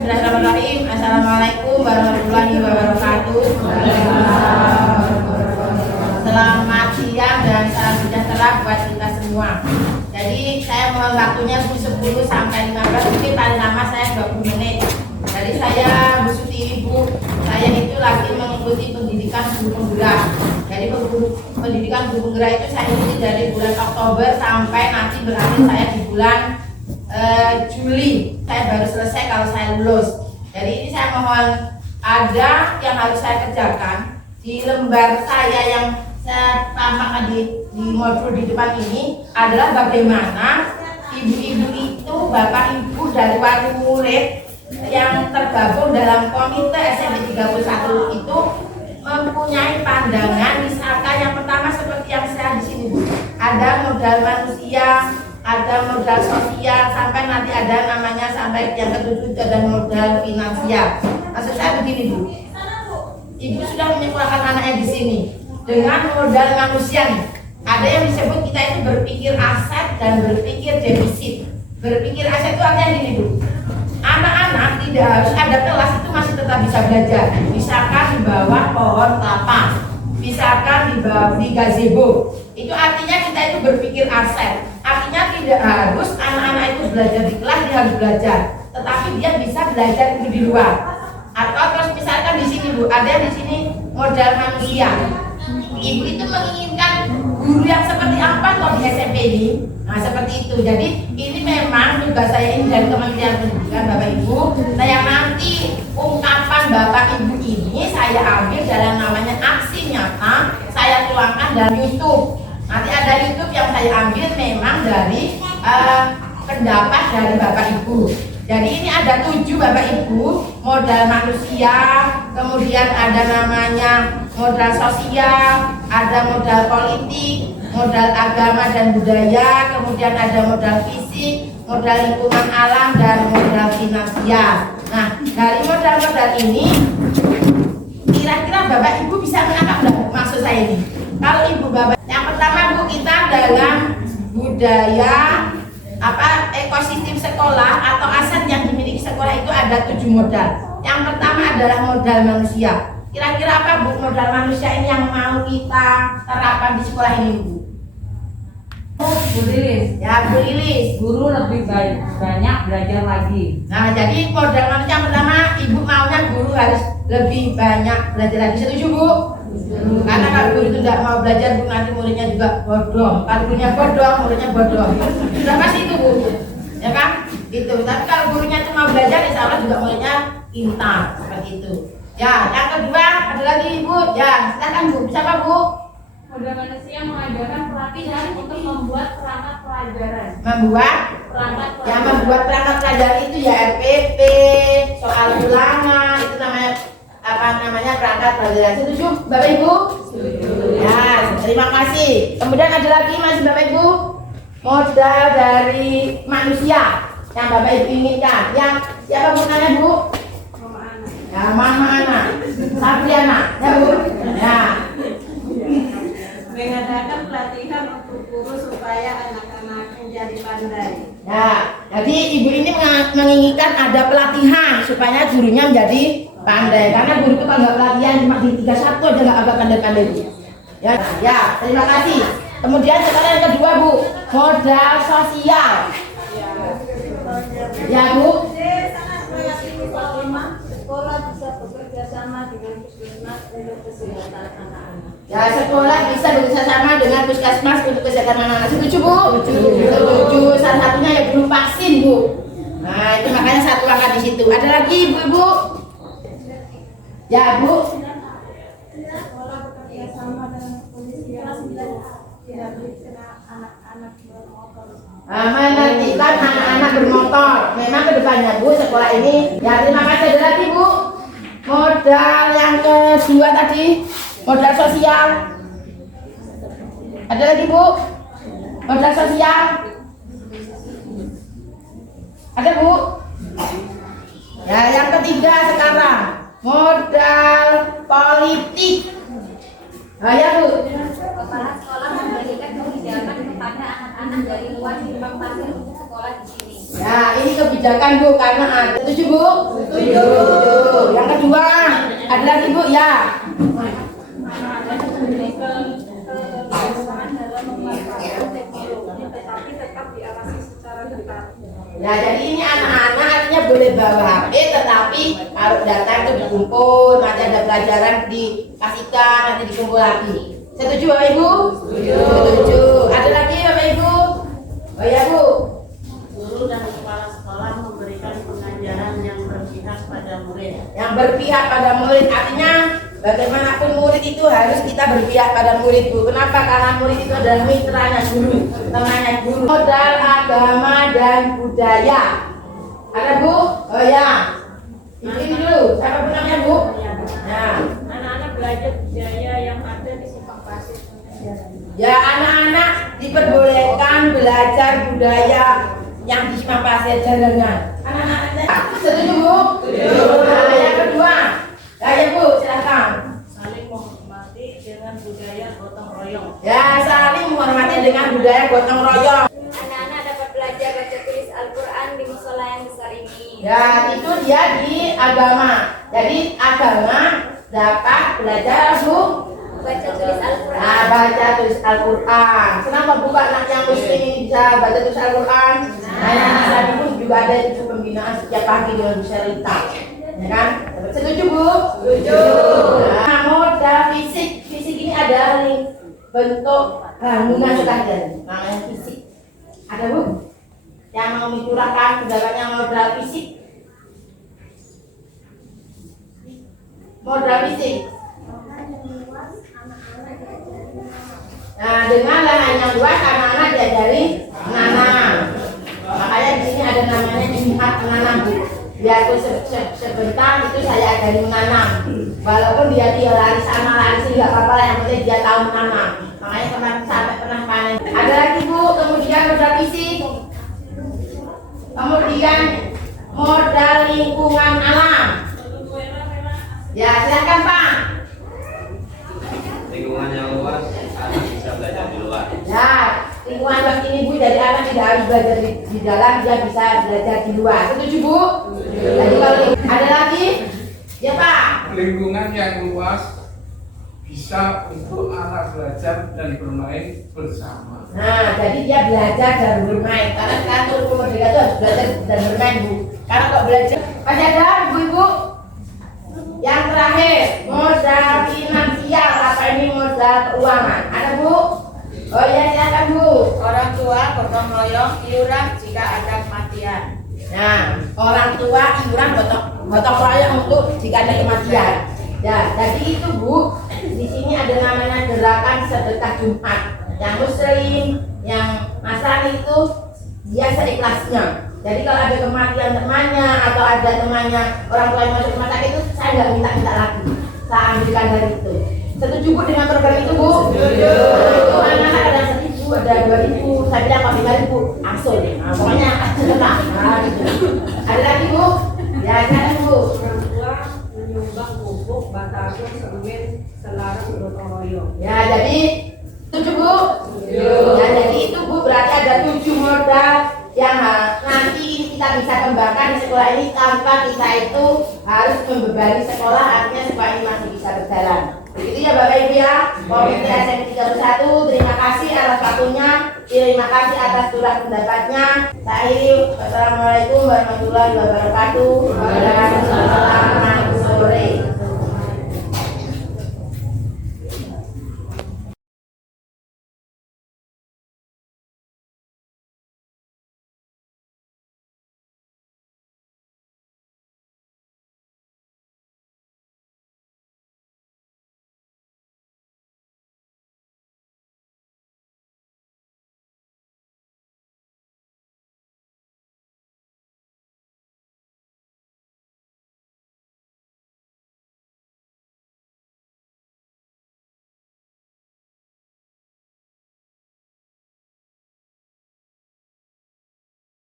Bismillahirrahmanirrahim. Assalamualaikum warahmatullahi wabarakatuh. Selamat siang dan salam sejahtera buat kita semua. Jadi saya mohon waktunya 10 sampai 15, mungkin paling lama saya 20 menit. Jadi saya Bu Suti Ibu, saya itu lagi mengikuti pendidikan guru penggerak. Jadi pendidikan guru penggerak itu saya ikuti dari bulan Oktober sampai nanti berakhir saya di bulan Juli. Saya baru selesai kalau saya lulus. Jadi ini saya mohon ada yang harus saya kerjakan di lembar saya yang saya tampakkan di modul di depan ini adalah bagaimana ibu-ibu itu, bapak ibu dari wali murid yang tergabung dalam komite SMP 31 itu mempunyai pandangan. Misalkan yang pertama seperti yang saya di sini Bu, ada modal manusia, ada modal sosial, sampai nanti ada namanya sampai yang ketujuh ada modal finansial. Maksud saya begini Bu, ibu sudah menyekolahkan anaknya di sini dengan modal manusia nih. Ada yang disebut kita itu berpikir aset dan berpikir defisit. Berpikir aset itu artinya gini Bu, anak-anak tidak harus ada kelas itu masih tetap bisa belajar. Misalkan di bawah pohon kelapa, misalkan di gazebo, itu artinya kita itu berpikir aset. Artinya tidak harus anak-anak itu belajar di kelas, dia harus belajar, tetapi dia bisa belajar itu di luar. Atau terus misalkan di sini Bu, ada di sini modal manusia. Ibu itu menginginkan guru yang seperti apa kok di SMP ini? Nah seperti itu. Jadi ini memang tugas saya ini dari Kementerian Pendidikan Bapak Ibu. Saya nanti ungkapan Bapak Ibu ini saya ambil dalam namanya aksi nyata, saya tuangkan dalam YouTube. Nanti ada YouTube yang saya ambil memang dari pendapat dari Bapak Ibu. Jadi ini ada 7 Bapak Ibu, modal manusia, kemudian ada namanya modal sosial, ada modal politik, modal agama dan budaya, kemudian ada modal fisik, modal lingkungan alam, dan modal finansial. Nah, dari modal-modal ini kira-kira Bapak Ibu bisa menangkap enggak maksud saya ini? Kalau Ibu Bapak, yang pertama Bu, kita dalam budaya ekosistem sekolah atau aset yang dimiliki sekolah itu ada 7 modal. Yang pertama adalah modal manusia. Kira-kira apa Bu modal manusia ini yang mau kita terapkan di sekolah ini Bu? Bu Lilis. Ya Bu Lilis. Guru lebih banyak belajar lagi. Nah jadi modal manusia yang pertama Ibu maunya guru harus lebih banyak belajar lagi. Setuju Bu? Karena kalau guru itu tidak mau belajar Bu, nanti muridnya juga bodoh. Kalau gurunya bodoh, muridnya bodoh. Sudah pasti itu Bu, ya kan? Itu. Tapi kalau gurunya itu mau belajar, insya Allah juga muridnya pintar seperti itu. Ya, yang kedua ada lagi Bu. Ya, silakan Bu. Siapa Bu? Modal manusia mengajarkan pelatihan untuk membuat perangkat pelajaran. Membuat perangkat pelajaran. Yang membuat perangkat pelajaran itu ya RPP, soal ulangan, itu namanya perangkat pelajaran. Setuju Bapak Ibu? Ya, terima kasih. Kemudian ada lagi masih Bapak Ibu, modal dari manusia yang Bapak Ibu inginkan. Yang siapa Bu namanya Bu? Ya, Mama Ana. Sabriana, ya Bu. Ya. Mengadakan pelatihan untuk guru supaya anak-anak menjadi pandai. Ya, jadi ibu ini menginginkan ada pelatihan supaya gurunya menjadi pandai. Karena guru itu kalau nggak pelatihan cuma di 31 aja nggak agak pandai-pandai Bu. Ya, ya, terima kasih. Kemudian sekarang yang kedua Bu, modal sosial. Ya Bu. Sekolah bisa bekerja sama dengan puskesmas untuk kesehatan anak-anak. Ya, sekolah bisa bekerja sama dengan puskesmas untuk kesehatan anak-anak. Setuju Bu? Setuju. Salah satunya ya belum vaksin Bu. Nah, itu makanya satu angka di situ. Ada lagi ibu-ibu? Ya Bu. Sekolah bekerja sama dengan kepolisian tidak bisa anak-anak bermotor. Menertibkan anak-anak bermotor. Memang kedepannya Bu sekolah ini. Ya terima kasih. Ada lagi Bu. Modal yang kedua tadi, modal sosial. Ada lagi Bu. Modal sosial. Ada Bu. Ya yang ketiga sekarang modal politik. Ya Bu. Kepala sekolah memberikan kebijakan kepada anak-anak dari luar Simpang Pasir untuk sekolah di sini. Ya, ini kebijakan Bu karena ada. Setuju Bu? Setuju. Yang kedua, ada lagi Bu ya. Anak-anak diberikan kebiasaan dalam memanfaatkan teknologi, tetapi tetap diawasi secara ketat. Ya, jadi ini anak-anak artinya boleh bawa HP, tetapi kalau datang itu dikumpul, nanti ada pelajaran dikasihkan, nanti dikumpul lagi. Setuju Bapak Ibu? Setuju. Setuju. Ada lagi Bapak Ibu? Oh ya Bu. Guru dan kepala sekolah memberikan pengajaran yang berpihak pada murid. Yang berpihak pada murid artinya bagaimanapun murid itu harus kita berpihak pada murid Bu. Kenapa? Karena murid itu adalah mitranya guru, temannya guru. Modal agama dan budaya. Ada Bu? Oh ya. Ini dulu. Siapa pun namanya Bu? Ya. Anak-anak belajar budaya yang ada di Simpang Pasir. Ya, anak-anak diperbolehkan belajar budaya yang di Simpang Pasir Jalangan. Anak-anaknya setuju Bu? Setuju. Nah, yang kedua. Ya Bu, silakan. Saling menghormati dengan budaya gotong royong. Ya, saling menghormati dengan budaya gotong royong. Anak-anak dapat belajar baca tulis Al-Quran di musola yang besar ini. Ya, itu dia di agama. Jadi agama dapat belajar Bu Baca tulis Al-Quran. Nah, baca tulis Al-Quran. Kenapa bukan anak yang muslim ini bisa baca tulis Al-Quran? Nah, anak tadi pun juga ada itu pembinaan setiap pagi dengan Bu Sherita. Ya kan? Setuju Bu? Setuju. Nah, modal fisik. Fisik ini ada bentuk bangunan saja. Namanya fisik. Ada Bu? Yang mau mencurahkan kendalanya modal fisik? Modal fisik. Nah, dengan lahan yang luas anak-anak diajari menanam. Makanya di sini ada namanya Jumat menanam Bu. Biar sebentar itu saya ajari menanam. Walaupun dia lari sana lari sini nggak apa-apa lah, yang penting dia tahu menanam. Makanya kemarin sampai pernah panen. Ada lagi Bu, kemudian modal fisik. Kemudian modal lingkungan alam. Ya, silakan Pak. Lingkungan yang luas, anak bisa belajar di luar. Ya, lingkungan luas ini Bu, jadi anak tidak harus belajar di dalam, dia bisa belajar di luar. Setuju Bu? Jadi kalau ada lagi, ya Pak. Lingkungan yang luas bisa untuk anak belajar dan bermain bersama. Nah, jadi dia belajar dan bermain. Karena sekarang umur merdeka itu harus belajar dan bermain Bu. Karena kok belajar, masih ada ibu-ibu? Yang terakhir, modal finansial. Apa ini modal keuangan? Ada Bu? Oh ya, silakan Bu. Orang tua gotong royong iuran jika ada kematian. Nah, orang tua iuran gotong royong untuk jika ada kematian. Ya, jadi itu Bu. Di sini ada namanya gerakan sedekah Jumat. Yang Muslim, yang Nasrani itu dia seikhlasnya. Jadi kalau ada kematian temannya atau ada temannya orang tua yang masuk rumah sakit itu saya nggak minta lagi. Saya ambilkan dari itu. Setuju Bu dengan program itu Bu? Setuju. Itu anak-anak ada 1.000, ada 2.000, saya bilang kalau 5.000 langsung. Nah, pokoknya sedekah. Nah, gitu. Ada lagi Bu? Ya, silakan Bu. Orang tua menyumbang pupuk Mataku Seruin Selaras Gotong Royong. Ya, jadi setuju Bu? Ya, jadi itu Bu berarti ada 7 modal yang nanti kita bisa kembangkan di sekolah ini tanpa kita itu harus membebani sekolah, artinya sekolah ini masih bisa berjalan. Begitu ya Bapak Ibu ya. Komite SMP 31 terima kasih atas waktunya, terima kasih atas surat pendapatnya. Saya akhiri, wassalamualaikum warahmatullahi wabarakatuh. Selamat sore.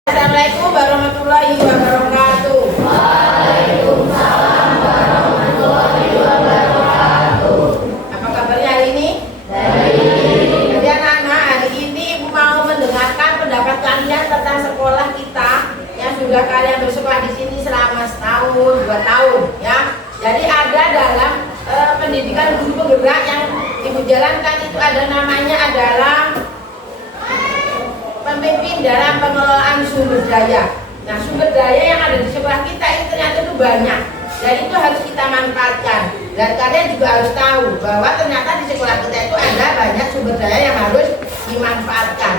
Assalamualaikum warahmatullahi wabarakatuh. Waalaikumsalam warahmatullahi wabarakatuh. Apa kabarnya hari ini? Baik. Jadi anak-anak, hari ini Ibu mau mendengarkan pendapat kalian tentang sekolah kita yang sudah kalian bersekolah di sini selama setahun, 2 tahun, ya. Jadi ada dalam pendidikan guru penggerak yang Ibu jalankan itu ada namanya adalah pemimpin dalam pengelolaan sumber daya. Nah, sumber daya yang ada di sekolah kita itu ternyata itu banyak, dan itu harus kita manfaatkan. Dan kalian juga harus tahu bahwa ternyata di sekolah kita itu ada banyak sumber daya yang harus dimanfaatkan.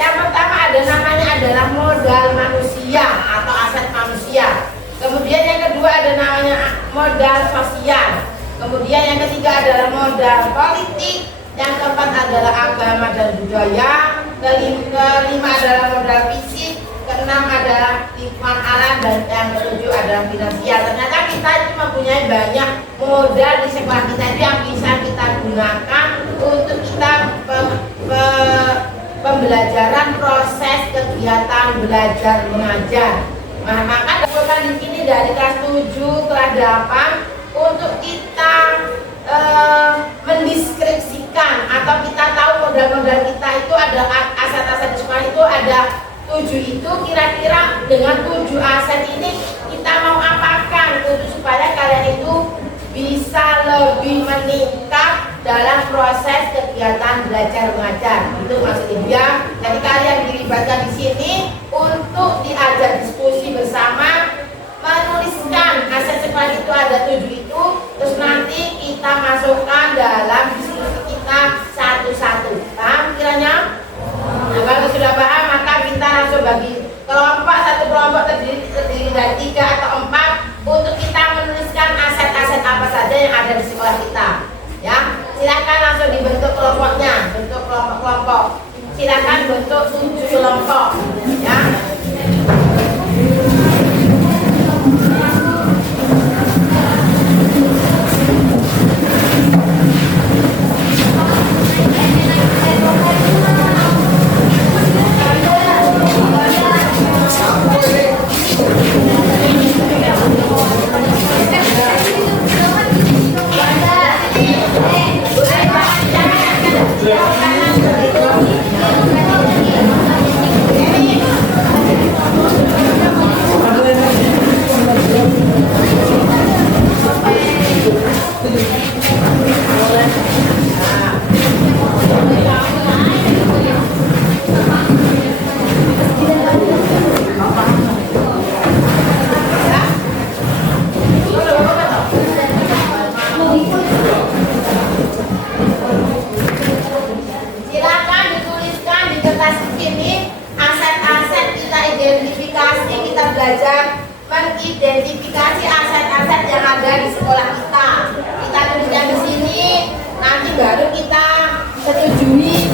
Yang pertama ada namanya adalah modal manusia atau aset manusia. Kemudian yang kedua ada namanya modal sosial. Kemudian yang ketiga adalah modal politik. Yang keempat adalah agama dan budaya. Kelima adalah modal fisik. Keenam adalah lingkungan alam, dan yang ketujuh adalah finansial. Ternyata kita itu mempunyai banyak modal di sekolah kita itu yang bisa kita gunakan untuk kita pembelajaran proses kegiatan belajar mengajar. Nah, maka dilakukan di sini dari kelas 7, kelas 8 untuk kita mendeskripsikan atau kita tahu modal-modal kita itu ada aset-aset di sekolah itu ada 7 itu, kira-kira dengan 7 aset ini kita mau apakan untuk supaya kalian itu bisa lebih meningkat dalam proses kegiatan belajar mengajar. Itu maksudnya dia. Jadi kalian dilibatkan di sini untuk diajak diskusi bersama, menuliskan aset sekolah itu ada 7 itu, terus nanti kita masukkan dalam diskusi kita satu-satu. Paham kiranya? Nah, kalau sudah paham maka kita langsung bagi kelompok, satu kelompok terdiri dari 3 atau 4 untuk kita menuliskan aset-aset apa saja yang ada di sekolah kita. Ya, silakan langsung dibentuk kelompoknya, bentuk kelompok-kelompok. Silakan bentuk 7 kelompok. Ya. Belajar mengidentifikasi aset-aset yang ada di sekolah kita. Kita tuliskan di sini, nanti baru kita setujui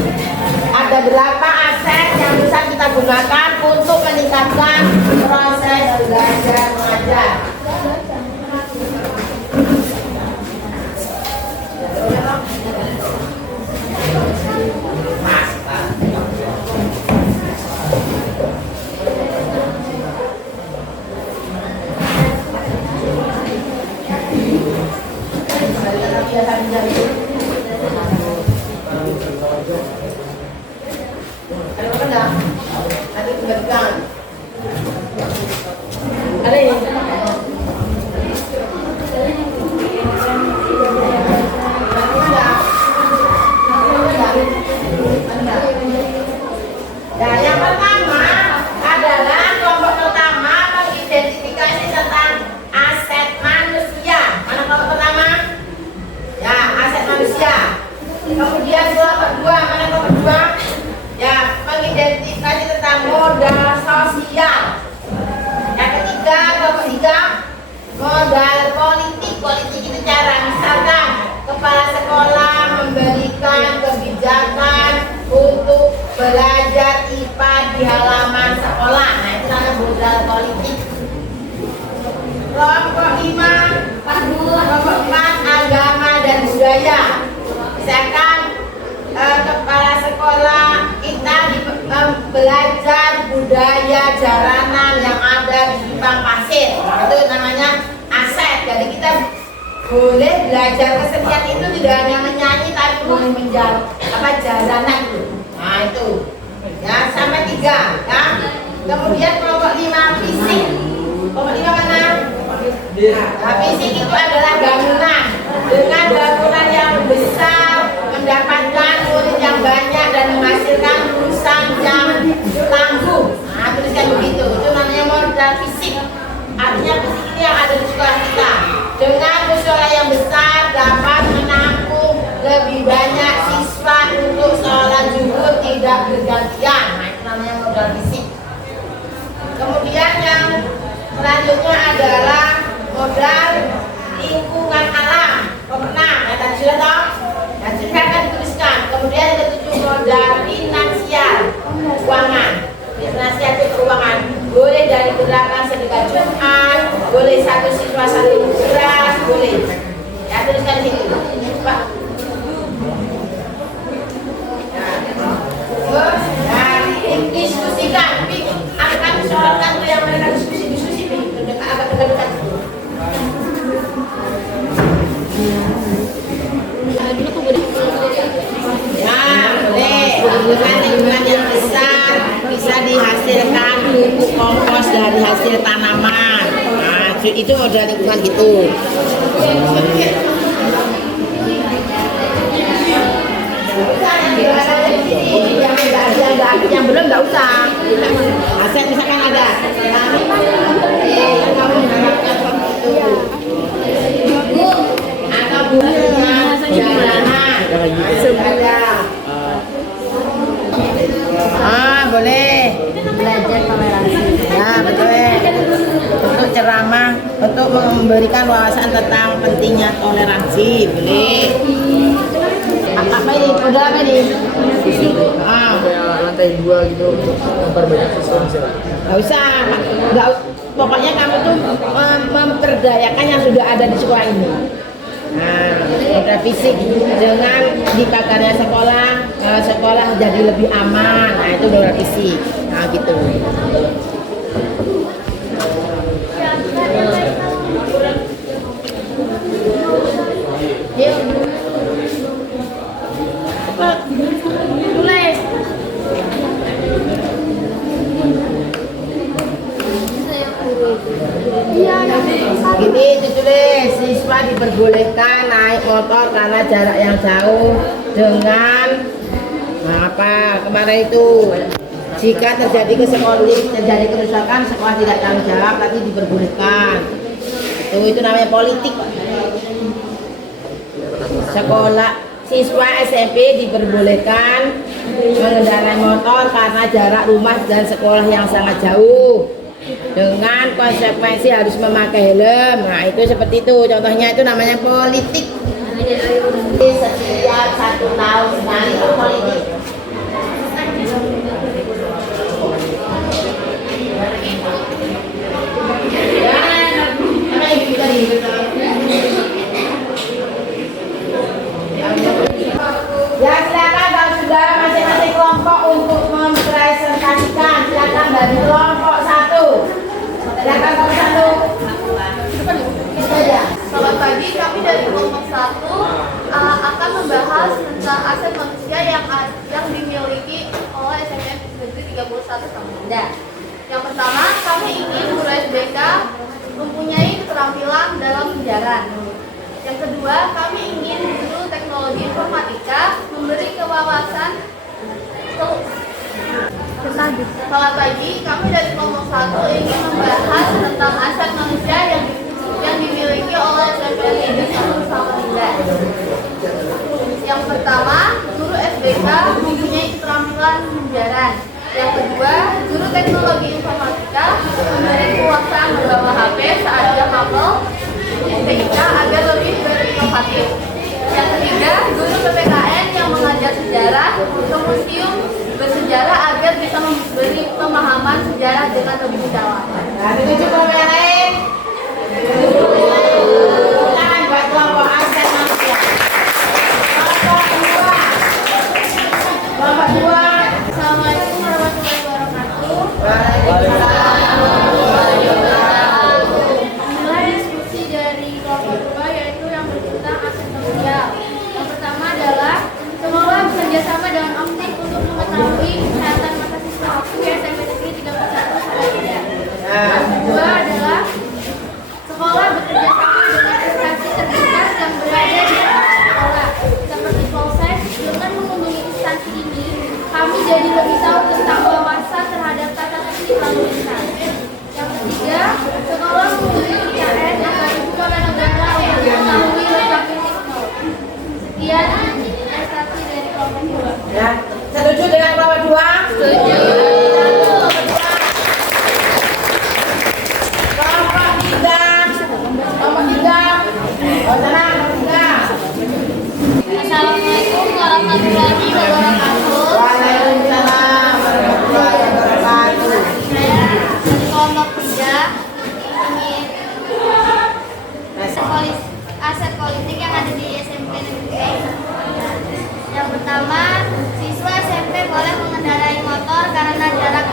ada berapa aset yang bisa kita gunakan untuk meningkatkan proses belajar mengajar. Ada apa enggak? Ada kebalikan. Ada ini. Nah, yang pertama adalah kelompok pertama mengidentifikasi tentang aset manusia. Mana kelompok pertama? Ya, aset manusia. Kemudian kelompok kedua, mana kelompok kedua? Ya, mengidentifikasi tentang modal sosial. Yang ketiga, kelompok tiga, modal politik. Politik itu cara, misalkan kepala sekolah memberikan kebijakan untuk belajar IPA di halaman sekolah. Nah, itu namanya modal politik. Kelompok 5, kelompok 4, agama dan budaya. Misalkan kepala sekolah kita belajar budaya jaranan yang ada di Simpang Pasir. Itu namanya aset. Jadi kita boleh belajar kesenian itu tidak hanya menyanyi tapi boleh menjadi jaranan itu. Nah itu ya, sampai 3 ya. Kemudian kelompok 5 fisik. Kelompok 5 mana? Nah, fisik itu adalah bangunan. Dengan bangunan yang besar mendapatkan murid yang banyak dan menghasilkan lulusan yang tangguh. Nah, tuliskan begitu. Itu namanya modal fisik. Artinya fisik ini yang ada di sekolah kita. Dengan musola yang besar dapat menampung lebih banyak siswa untuk sholat zuhur tidak bergantian. Nah, itu namanya modal fisik. Kemudian yang selanjutnya adalah modal lingkungan alam. Kelompok 6, ya tadi sudah tahu. Dan sudah akan dituliskan. Kemudian yang ke-7 modal finansial, keuangan. Finansial itu keuangan. Boleh dari gerakan sedekah Jumat, boleh satu siswa satu beras, boleh. Ya tuliskan di sini. Pak. Dan diskusikan. Akan disoalkan tuh yang mereka diskusi. Agak dekat-dekat. Nah, boleh. Dengan lingkungan yang besar bisa dihasilkan pupuk kompos dari hasil tanaman. Nah, itu modal lingkungan gitu. Yang belum nggak usah. Aset misalkan ada. Kamu mengharapkan itu. Atau bunga jalanan. Boleh belajar toleransi. Ya betul. Untuk ceramah, untuk memberikan wawasan tentang pentingnya toleransi, boleh. Apa ini? Udah apa ini? Lantai 2 gitu untuk memperbanyak siswa misalnya. Nggak usah, pokoknya kamu tuh memperdayakan yang sudah ada di sekolah ini. Nah, modal fisik dengan dipakarnya sekolah jadi lebih aman. Nah, itu modal fisik. Nah, gitu. Yuk. Tulis. Gini ditulis, siswa diperbolehkan naik motor karena jarak yang jauh dengan kemarin itu jika terjadi kerusakan sekolah tidak tanggung jawab tapi diperbolehkan. Itu namanya politik. Sekolah siswa SMP diperbolehkan mengendarai motor karena jarak rumah dan sekolah yang sangat jauh dengan konsekuensi harus memakai helm. Nah itu seperti itu contohnya, itu namanya politik. Setiap 1 tahun sekali itu politik. Ya silakan kalau sudah masing-masing kelompok untuk mempresentasikan. Silakan dari kelompok 1. Silakan kelompok 1. Selamat pagi, kami dari kelompok 1 membahas tentang aset manusia yang dimiliki oleh SMK Negeri 31 Samarinda. Yang pertama, kami ingin guru SBK mempunyai keterampilan dalam sejarah. Yang kedua, kami ingin guru teknologi informatika memberi kewawasan. Selamat pagi, kami dari kelompok 1 ingin membahas tentang aset manusia yang dimiliki oleh SMK Negeri 1 Samarinda. Yang pertama, guru SBK mempunyai keterampilan sejarah. Yang kedua, guru teknologi informatika memberi kewawasan membawa HP saat jam mapel STIK agar lebih berinovatif. Yang ketiga, guru PPKN yang mengajar sejarah ke museum bersejarah agar bisa memberi pemahaman sejarah dengan lebih mendalam. Nah, itu cukup lain. Tangan buat kelompok aset manusia. Kelompok 2. Assalamualaikum warahmatullahi wabarakatuh. Mulai diskusi dari kelompok 2 yaitu yang tentang aset sosial. Yang pertama adalah sekolah bekerjasama dengan OSIS untuk mengetahui kesehatan mahasiswa SMP Negeri 31 Samarinda. Yang kedua adalah sekolah bekerjasama dengan instansi terdekat yang berada di sekolah seperti Polsek. Dengan mengunjungi instansi ini, kami jadi lebih tahu tentang wawasan terhadap tata tertib lalu lintas. Yang ketiga, sekolah mengunjungi IKN agar dibuka negara untuk mengetahui letak titik nol. Sekian prestasi dari kelompok 2. Ya, setuju dengan kelompok 2? Setuju. Kelompok 3. Kelompok 3. Oh, sana, kelompok 3. Assalamualaikum warahmatullahi wabarakatuh. Waalaikumsalam warahmatullahi wabarakatuh. Saya dari kelompok 3 ingin aset politik yang ada di SMP Negeri. Yang pertama, siswa SMP boleh mengendarai motor karena jarak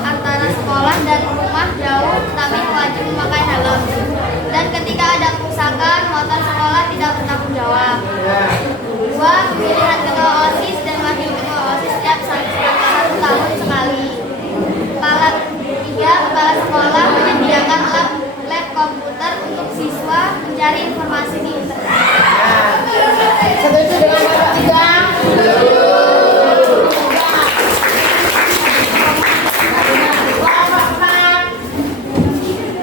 antara sekolah dan rumah jauh, tapi wajib memakai helm. Dan ketika ada kerusakan, motor sekolah tidak bertanggung jawab. 2. Pemilihan ketua OSIS dan wakil ketua OSIS setiap 1 tahun sekali. 3. Kepala sekolah menyediakan lab komputer untuk siswa mencari informasi di internet. Setuju dengan kelompok 3? Kelompok 4.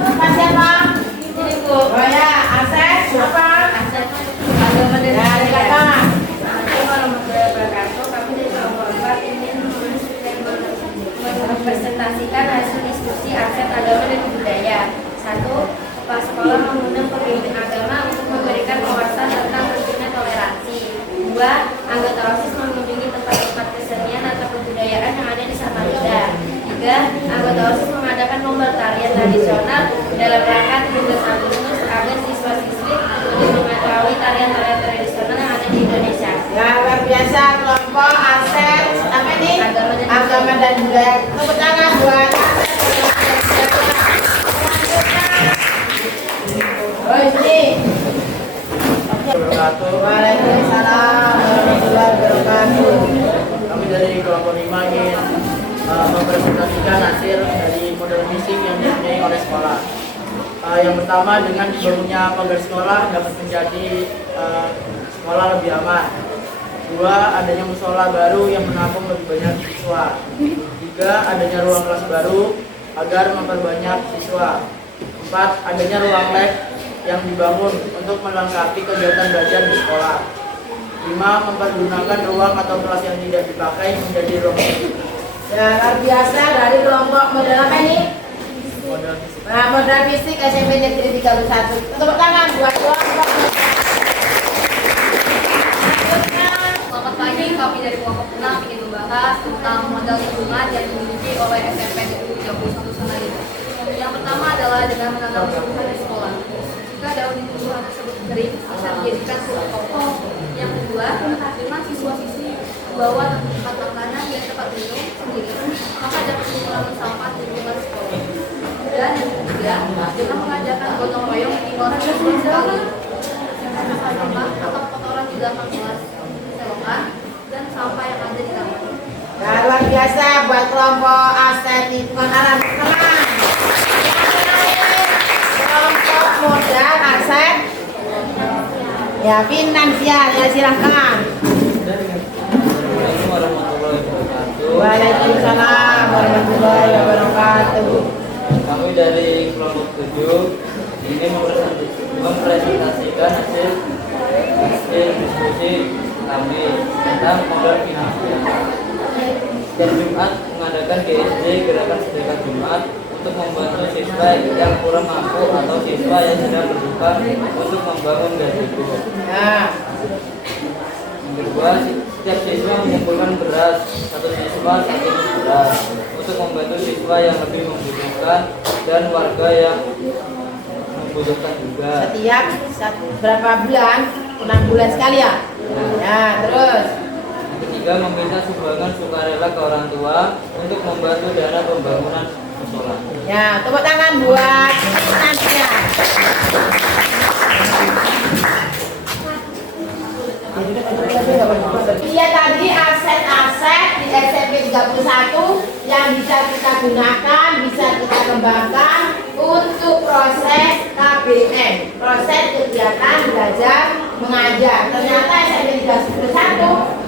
Apa siapa? Ini Bu. Oh ya, aset apa? Aset agama dan Ya, silakan. Assalamualaikum warahmatullahi wabarakatuh. Kami dari kelompok 4 ingin mempresentasikan hasil diskusi aset agama dan budaya. 1. Kepala sekolah mengundang pemimpin agama untuk memberikan wawasan tentang pentingnya toleransi. 2. Anggota OSIS mengunjungi tempat-tempat kesenian atau kebudayaan yang ada di Samarinda. 3. Anggota OSIS mengadakan lomba tarian tradisional dalam rangka 17 Agustus agar siswa-siswi lebih mengetahui tarian-tarian tradisional yang ada di Indonesia. Ya, luar biasa kelompok aset apa ini? Agama dan budaya. Tepuk tangan buat aset. Oh, ini. Waalaikumsalam warahmatullahi wabarakatuh. Kami dari kelompok 5 ingin mempresentasikan hasil dari model fisik yang dipunyai oleh sekolah. Yang pertama, dengan dibangunnya pagar sekolah dapat menjadi sekolah lebih aman. 2. Adanya musola baru yang menampung lebih banyak siswa. 3. Adanya ruang kelas baru agar memperbanyak siswa. 4. Adanya ruang lab yang dibangun untuk melengkapi kegiatan belajar di sekolah. 5. Mempergunakan ruang atau kelas yang tidak dipakai menjadi ruang fisik. Ya, luar biasa dari kelompok model apa ini? Model fisik. Nah, model fisik SMP Negeri 31. Tepuk tangan buat kelompok. Selamat pagi, kami dari kelompok 6 ingin membahas tentang modal lingkungan yang dimiliki oleh SMP Negeri 31 Samarinda. Yang pertama adalah dengan menanam tumbuhan di sekolah. Jika daun tumbuhan tersebut kering, bisa dijadikan pupuk pokok. Yang kedua, dengan siswa-siswi membawa tempat makanan dan tempat minum sendiri, maka dapat mengurangi sampah di lingkungan sekolah. Dan yang ketiga, dengan mengajarkan gotong royong di luar sekali, sampah atau kotoran di belakang kelas. lingkungan dan sampah yang ada di kampung. Nah, luar biasa buat kelompok aset lingkungan alam tenang. Kelompok modal aset ya finansial ya, silahkan. Waalaikumsalam warahmatullahi wabarakatuh. Kami dari kelompok 7 ini mempresentasikan hasil diskusi kami tentang modal finansial. Setiap Jumat mengadakan GSD Gerakan Sedekah Jumat untuk membantu siswa yang kurang mampu atau siswa yang sedang berduka untuk membangun gajiku. Yang kedua, setiap siswa mengumpulkan beras, satu siswa satu beras untuk membantu siswa yang lebih membutuhkan dan warga yang membutuhkan juga. Setiap berapa bulan? 6 bulan sekali ya? Ya, terus. Yang ketiga, meminta sumbangan sukarela ke orang tua untuk membantu dana pembangunan sekolah. Ya, tepuk tangan buat Nadia. Iya, tadi aset-aset di SMP 31 yang bisa kita gunakan, bisa kita kembangkan untuk proses KBM, proses kegiatan belajar mengajar. Ternyata SMP 31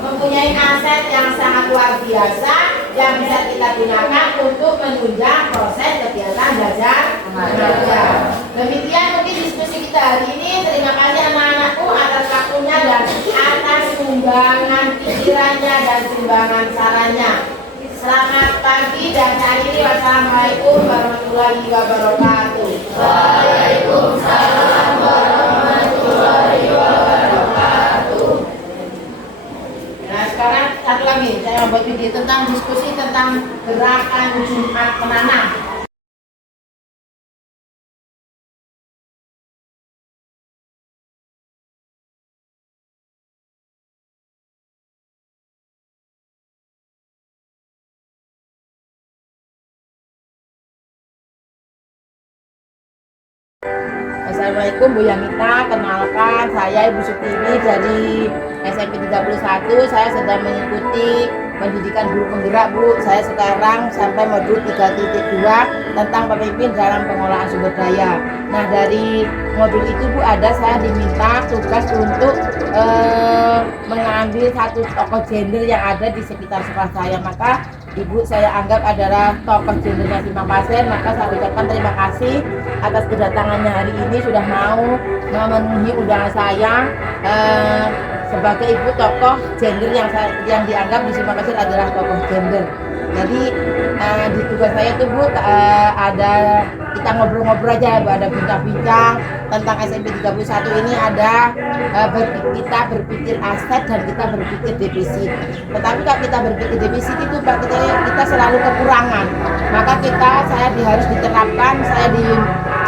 mempunyai aset yang sangat luar biasa yang bisa kita gunakan untuk menunjang proses kegiatan belajar mengajar. Demikian mungkin diskusi kita hari ini. Terima kasih anak-anakku atas waktunya dan atas sumbangan pikirannya dan sumbangan sarannya. Selamat pagi dan akhiri wassalamualaikum warahmatullahi wabarakatuh. Waalaikumsalam warahmatullahi wabarakatuh. Nah, sekarang satu lagi saya membuat video tentang diskusi tentang gerakan Jumat menanam. Assalamualaikum Bu Yamita, kenalkan saya Ibu Sutiwi dari SMP 31. Saya sedang mengikuti pendidikan guru penggerak Bu. Saya sekarang sampai modul 3.2 tentang pemimpin dalam pengolahan sumber daya. Nah, dari modul itu Bu ada saya diminta tugas untuk mengambil satu tokoh gender yang ada di sekitar sekolah saya. Maka Ibu saya anggap adalah tokoh gendernya si Pasien. Maka saya ucapkan terima kasih atas kedatangannya hari ini, sudah mau memenuhi undangan saya sebagai ibu tokoh gender yang dianggap di Simpang Pasir adalah tokoh gender. Jadi di tugas saya itu Bu ada kita ngobrol-ngobrol aja Bu, ada bincang-bincang tentang SMP 31 ini, ada kita berpikir aset dan kita berpikir defisit. Tetapi kalau kita berpikir defisit itu Pak, kita selalu kekurangan. Maka saya harus diterapkan, saya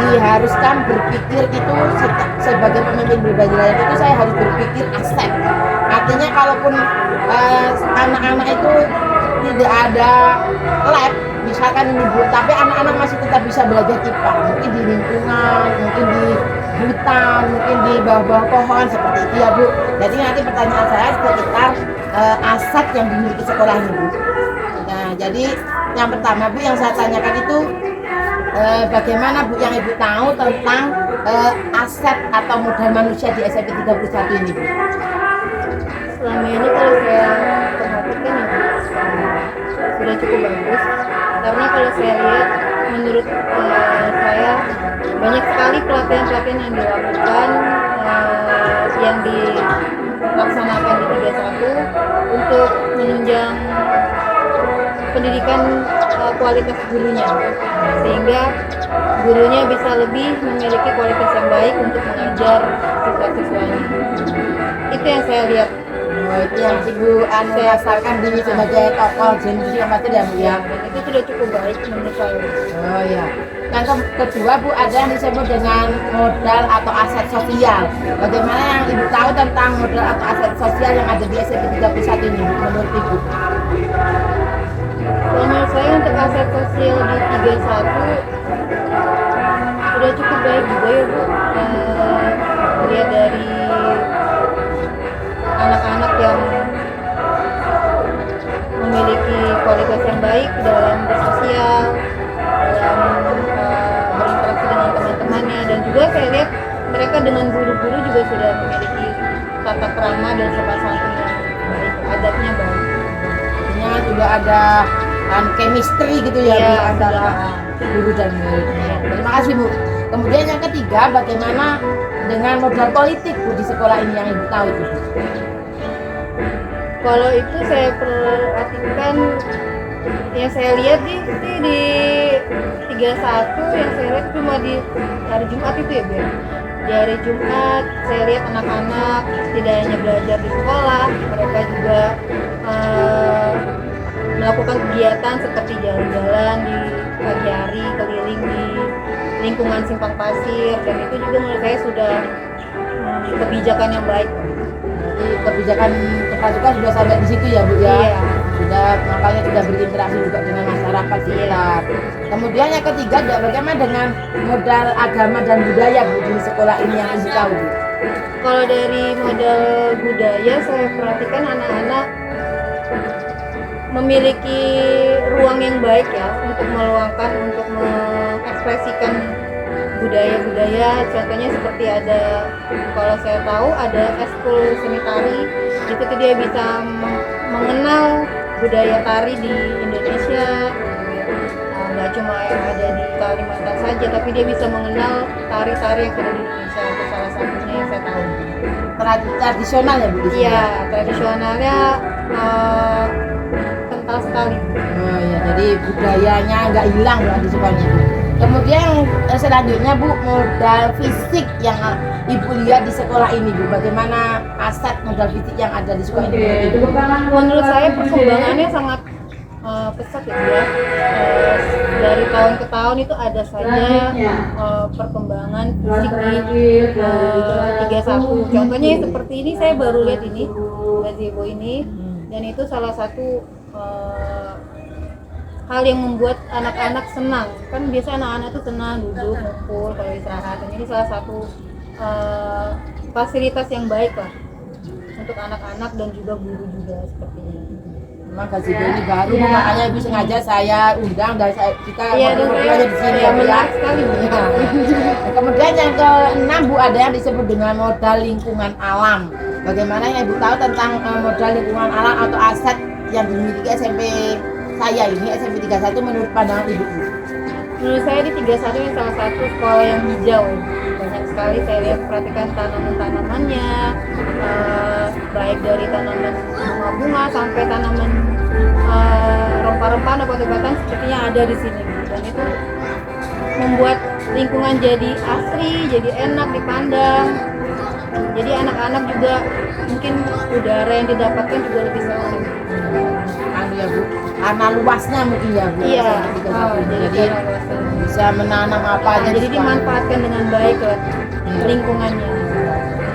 diharuskan berpikir itu sebagai pemimpin berbagi layak itu saya harus berpikir aset. Artinya kalaupun anak-anak itu tidak ada lab misalkan ini Bu, tapi anak-anak masih tetap bisa belajar IPA, mungkin di lingkungan, mungkin di hutan, mungkin di bawah-bawah pohon seperti itu ya Bu. Jadi nanti pertanyaan saya sekitar aset yang dimiliki sekolah ini Bu. Nah, jadi yang pertama Bu yang saya tanyakan itu bagaimana Bu yang Ibu tahu tentang aset atau modal manusia di SMP 31 ini Bu? Selama ini kalau saya perhatikan ya sudah cukup bagus, karena kalau saya lihat menurut saya banyak sekali pelatihan-pelatihan yang dilakukan yang dilaksanakan di 31 untuk menunjang pendidikan kualitas gurunya, sehingga gurunya bisa lebih memiliki kualitas yang baik untuk mengajar siswa-siswanya. Itu yang saya lihat. Itu yang Ibu rasakan di sebagai tokoh gender yang pasti ya Bu ya. Itu sudah cukup baik menurut saya. Oh ya. Yang kedua Bu ada yang disebut dengan modal atau aset sosial. Bagaimana yang Ibu tahu tentang modal atau aset sosial yang ada di SMP 31 ini menurut Ibu? Menurut saya untuk aset sosial di 31 sudah cukup baik juga ya Bu. Lihat dari anak-anak yang dalam bersosial, dalam berinteraksi dengan teman-temannya, dan juga saya lihat mereka dengan guru-guru juga sudah memiliki tata krama dan sopan santun yang baik, adabnya baik. Artinya sudah ada chemistry gitu ya, Iya, Bu, antara guru dan muridnya. Terima kasih, Bu. Kemudian yang ketiga, bagaimana dengan modal politik, Bu, di sekolah ini yang Ibu tahu itu? Kalau itu saya perhatikan, yang saya lihat di 31 yang saya lihat cuma di hari Jumat itu ya, Bu. Di hari Jumat saya lihat anak-anak tidak hanya belajar di sekolah, mereka juga melakukan kegiatan seperti jalan-jalan di pagi hari, keliling di lingkungan simpang pasir, dan itu juga menurut saya sudah kebijakan yang baik. Jadi kebijakan Kepasukan sudah sampai di situ ya, Bu ya. Iya. Sudah, makanya sudah berinteraksi juga dengan masyarakat sekitar. Kemudian yang ketiga, bagaimana dengan modal agama dan budaya, Bu, di sekolah ini yang Ibu tahu, Bu? Kalau dari modal budaya saya perhatikan anak-anak memiliki ruang yang baik ya untuk meluangkan, untuk mengekspresikan budaya-budaya. Contohnya seperti ada, kalau saya tahu ada eskul seni tari, itu tuh dia bisa mengenal budaya tari di Indonesia, nggak cuma yang ada di Kalimantan saja, tapi dia bisa mengenal tari-tari yang ada di Indonesia. Itu salah satunya yang saya tahu. Tradisional ya, Bu? Iya, tradisionalnya kental sekali. Oh iya, jadi budayanya nggak hilang Bu di sekolahnya, Bu. Kemudian selanjutnya, Bu, modal fisik yang Ibu lihat di sekolah ini, Bu. Bagaimana aset modal fisik yang ada di sekolah ini? Menurut saya perkembangannya sangat pesat ya, Bu ya. Dari tahun ke tahun itu ada saja perkembangan fisik di 31. Contohnya seperti ini, saya baru lihat ini gazebo ini, dan itu salah satu hal yang membuat anak-anak senang. Kan biasa anak-anak tuh senang duduk ngumpul kalau istirahat, dan ini salah satu fasilitas yang baik lah untuk anak-anak dan juga guru juga seperti ini. Memang gazebo ini baru, Bu, makanya Ibu sengaja saya undang dan kita ngobrol-ngobrol di sini ya, Bu ya. Sekali, Bu. Ya. Kemudian yang ke-6, Bu, ada yang disebut dengan modal lingkungan alam. Bagaimana yang Ibu tahu tentang modal lingkungan alam atau aset yang dimiliki SMP saya ini, SMP 31, menurut pandangan Ibu? Menurut saya di 31 ini salah satu sekolah yang hijau. Banyak sekali saya lihat, perhatikan tanaman-tanamannya, baik dari tanaman bunga-bunga sampai tanaman rempah-rempah dan obat-obatan sepertinya ada di sini. Dan itu membuat lingkungan jadi asri, jadi enak dipandang. Jadi anak-anak juga mungkin udara yang didapatkan juga lebih segar. Ya, Bu, karena luasnya mungkin ya, Bu. Iya. Jadi bisa menanam apa aja. Jadi dimanfaatkan dengan baik lah lingkungannya.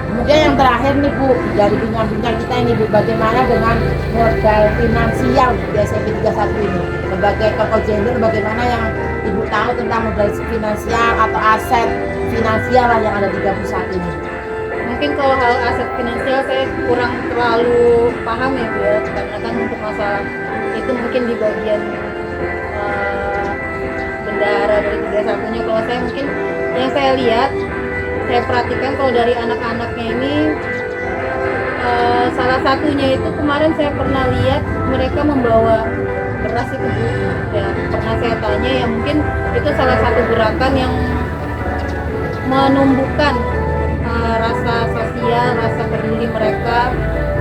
Kemudian yang terakhir nih, Bu, dari bincang-bincang kita ini, Bu, bagaimana dengan modal finansial di SMP 31 ini? Sebagai tokoh gender, bagaimana yang Ibu tahu tentang modal finansial atau aset finansial lah yang ada di 31 ini? Mungkin kalau hal aset finansial saya kurang terlalu paham ya, Bu ya, karena kan untuk masalah itu mungkin di bagian bendahara dari 31-nya. Kalau saya mungkin yang saya lihat, saya perhatikan kalau dari anak-anaknya ini salah satunya itu kemarin saya pernah lihat mereka membawa beras itu, Bu. Ya, pernah saya tanya, ya mungkin itu salah satu gerakan yang menumbuhkan rasa sosial, rasa peduli mereka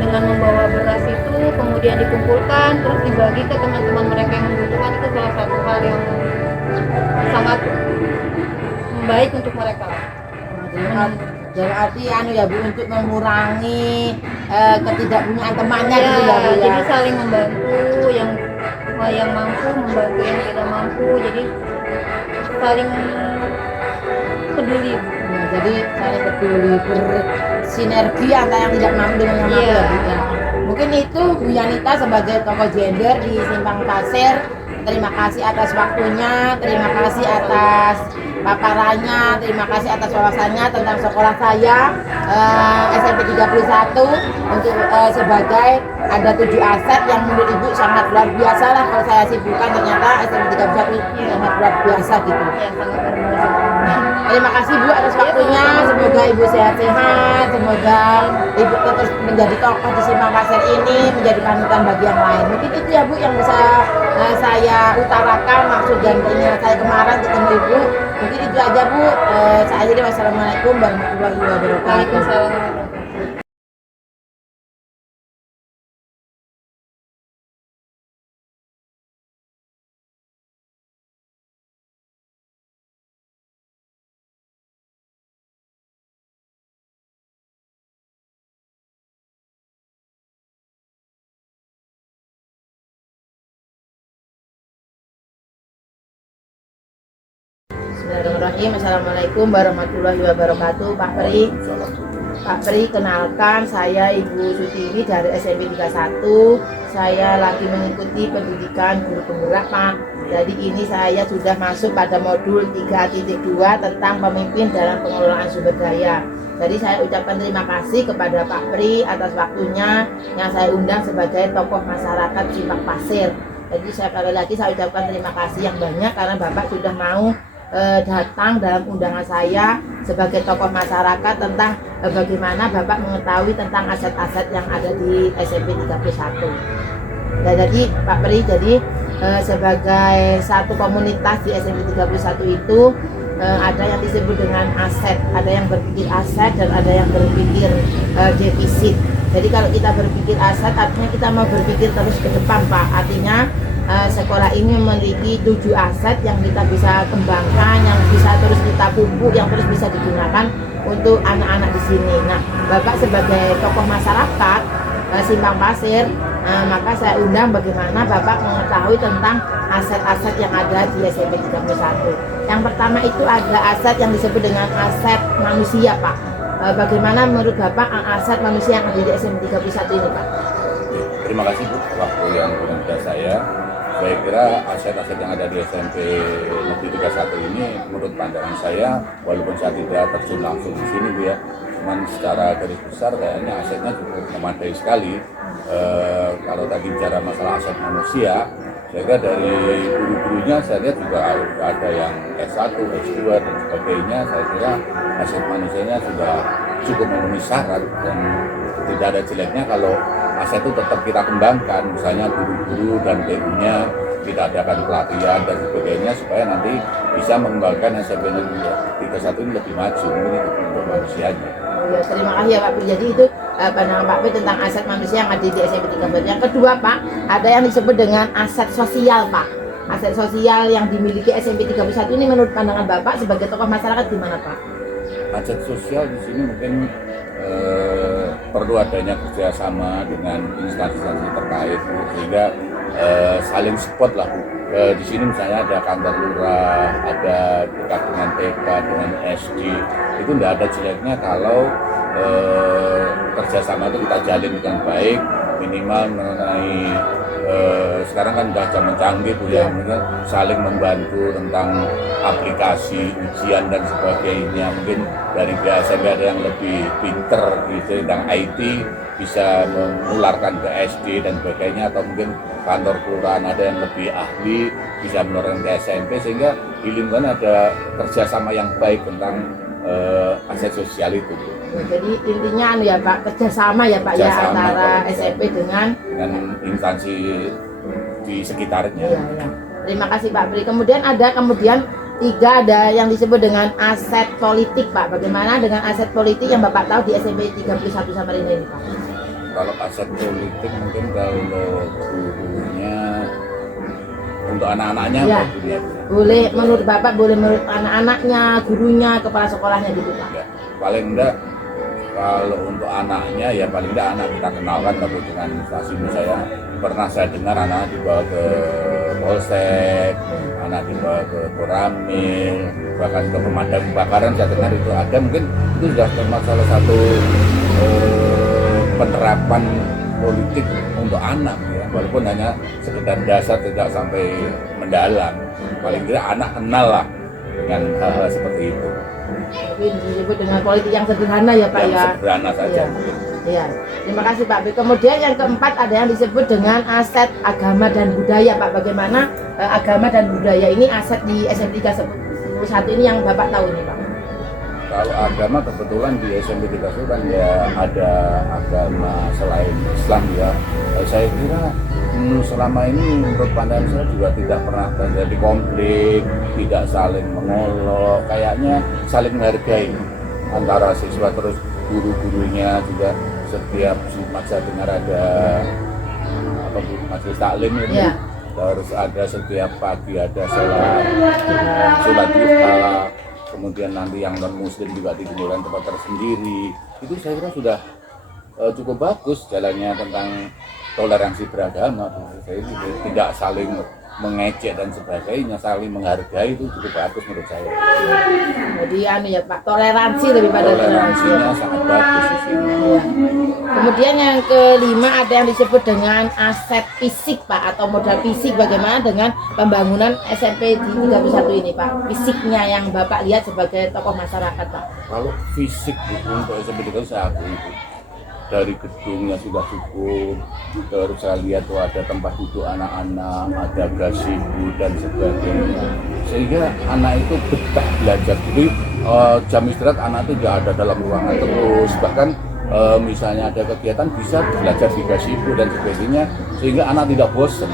dengan membawa beras itu, kemudian dikumpulkan terus dibagi ke teman-teman mereka yang membutuhkan. Itu salah satu hal yang sangat baik untuk mereka. Dalam arti ya, Bu, untuk mengurangi ketidakpunyaan temannya ya, gitu ya, Bu ya. Jadi saling membantu, yang mampu membantu yang tidak mampu, jadi saling peduli. Ya, jadi saling peduli, bersinergi antara yang tidak mampu dengan yang mampu ya, Bu ya. Mungkin itu Bu Yanita sebagai tokoh gender di Simpang Pasir terima kasih atas waktunya, terima kasih atas paparannya, terima kasih atas wawasannya tentang sekolah saya SMP 31 untuk sebagai ada 7 aset yang menurut Ibu sangat luar biasa lah. Kalau saya sibukkan ternyata SMP 31 sangat luar biasa gitu. Terima kasih Bu atas waktunya, semoga Ibu sehat-sehat, semoga Ibu terus menjadi tokoh di Simpang Pasir ini, menjadi panutan bagi yang lain. Mungkin itu ya Bu yang bisa saya utarakan maksud dan keinginan saya kemarin ketemu Ibu. Mungkin itu aja Bu. Saya akhiri, wassalamualaikum warahmatullahi wabarakatuh. Waalaikumsalam. Bismillahirrahmanirrahim. Assalamualaikum warahmatullahi wabarakatuh. Pak Pri, kenalkan saya Ibu Sutiwi dari SMP 31. Saya lagi mengikuti pendidikan guru penggerak Pak. Jadi ini saya sudah masuk pada modul 3.2 tentang pemimpin dalam pengelolaan sumber daya. Jadi saya ucapkan terima kasih kepada Pak Pri atas waktunya yang saya undang sebagai tokoh masyarakat Simpang Pasir. Jadi sekali lagi saya ucapkan terima kasih yang banyak karena Bapak sudah mau datang dalam undangan saya sebagai tokoh masyarakat tentang bagaimana Bapak mengetahui tentang aset-aset yang ada di SMP 31. Nah, jadi Pak Pri, sebagai satu komunitas di SMP 31 itu ada yang disebut dengan aset, ada yang berpikir aset dan ada yang berpikir defisit. Jadi kalau kita berpikir aset artinya kita mau berpikir terus ke depan Pak, artinya sekolah ini memiliki 7 aset yang kita bisa kembangkan, yang bisa terus kita pupuk, yang terus bisa digunakan untuk anak-anak di sini. Nah, Bapak sebagai tokoh masyarakat Simpang Pasir, maka saya undang bagaimana Bapak mengetahui tentang aset-aset yang ada di SMP 31. Yang pertama itu ada aset yang disebut dengan aset manusia Pak. Bagaimana menurut Bapak aset manusia yang ada di SMP 31 ini Pak? Terima kasih Bu, waktu yang berkenan saya. Saya kira aset-aset yang ada di SMP Negeri 31 ini menurut pandangan saya, walaupun saya tidak terjun langsung di sini Bu ya, cuman secara garis besar kayaknya asetnya cukup memadai sekali. Kalau tadi bicara masalah aset manusia, saya kira dari guru-gurunya saya lihat juga ada yang S1, S2 dan sebagainya. Saya kira aset manusianya sudah cukup memenuhi syarat dan tidak ada jeleknya kalau aset itu tetap kita kembangkan, misalnya guru-guru dan PU-nya kita adakan pelatihan dan sebagainya supaya nanti bisa mengembangkan SMP Negeri 31 ini lebih maju, ini untuk manusianya. Ya, terima kasih ya Pak Pri. Jadi itu pandangan Pak Pri tentang aset manusia yang ada di SMP 31. Yang kedua Pak, ada yang disebut dengan aset sosial Pak. Aset sosial yang dimiliki SMP 31 ini menurut pandangan Bapak sebagai tokoh masyarakat gimana Pak? Aset sosial di sini mungkin perlu adanya kerjasama dengan instansi-instansi terkait sehingga saling support lah Bu. Di sini misalnya ada kantor lurah, ada dekat dengan TK, dengan SD, itu tidak ada jeleknya kalau kerjasama itu kita jalin dengan baik, minimal mengenai sekarang kan sudah zaman canggih Bu ya, saling membantu tentang aplikasi, ujian dan sebagainya. Mungkin dari biasa ada yang lebih pinter gitu tentang IT bisa menularkan ke SD dan sebagainya, atau mungkin kantor kelurahan ada yang lebih ahli bisa menularkan ke SMP, sehingga di lingkungan ada kerjasama yang baik tentang aset sosial itu. Jadi intinya ya Pak, kerjasama ya Pak kerjasama, ya antara SMP dengan instansi di sekitarnya. Ya. Terima kasih Pak Pri. Kemudian ada tiga ada yang disebut dengan aset politik Pak. Bagaimana dengan aset politik yang Bapak tahu di SMP 31 Samarinda ini Pak? Kalau aset politik mungkin kalau gurunya untuk anak-anaknya ya. Boleh menurut Bapak, boleh menurut anak-anaknya, gurunya, kepala sekolahnya gitu Pak? Ya, paling enggak kalau untuk anaknya ya paling enggak anak kita kenalkan dengan stasiun. Saya pernah dengar anak dibawa ke Polsek, anak dibawa ke Koramil, bahkan ke pemadam kebakaran saya dengar itu ada. Mungkin itu sudah termasuk salah satu penerapan politik untuk anak ya, walaupun hanya sekedar dasar tidak sampai mendalam. Paling tidak anak kenal lah dengan hal-hal seperti itu. Mungkin disebut dengan politik yang sederhana ya Pak ya. Sederhana saja. Iya. Terima kasih Pak. Kemudian yang keempat ada yang disebut dengan aset agama dan budaya Pak. Bagaimana agama dan budaya ini aset di SMP 31 ini yang Bapak tahu nih Pak? Kalau agama kebetulan di SMP 31 kan ya ada agama selain Islam ya. Saya kira selama ini menurut pandangan saya juga tidak pernah terjadi konflik, tidak saling mengolok, kayaknya saling menghargai antara siswa terus guru-gurunya juga. Setiap Jumat saya dengar ada majelis taklim ini, terus ada setiap pagi ada sholat duha. Kemudian nanti yang non muslim juga dikumpulkan tempat tersendiri. Itu saya kira sudah cukup bagus jalannya tentang toleransi beragama. Saya tidak saling mengecek dan sebagainya, saling menghargai, itu cukup bagus menurut saya. Jadi ya Pak, toleransi daripada toleransinya sangat bagus di sini. Kemudian yang kelima ada yang disebut dengan aset fisik Pak, atau modal fisik. Bagaimana dengan pembangunan SMP di 31 ini Pak? Fisiknya yang Bapak lihat sebagai tokoh masyarakat Pak. Kalau fisik untuk SMP itu saya akui itu. Dari gedungnya sudah cukup, terus saya lihat tuh ada tempat duduk anak-anak, ada gazebo dan sebagainya, sehingga anak itu betah belajar. Jadi jam istirahat anak itu tidak ada dalam ruangan terus, bahkan misalnya ada kegiatan bisa belajar di gazebo dan sebagainya, sehingga anak tidak bosan.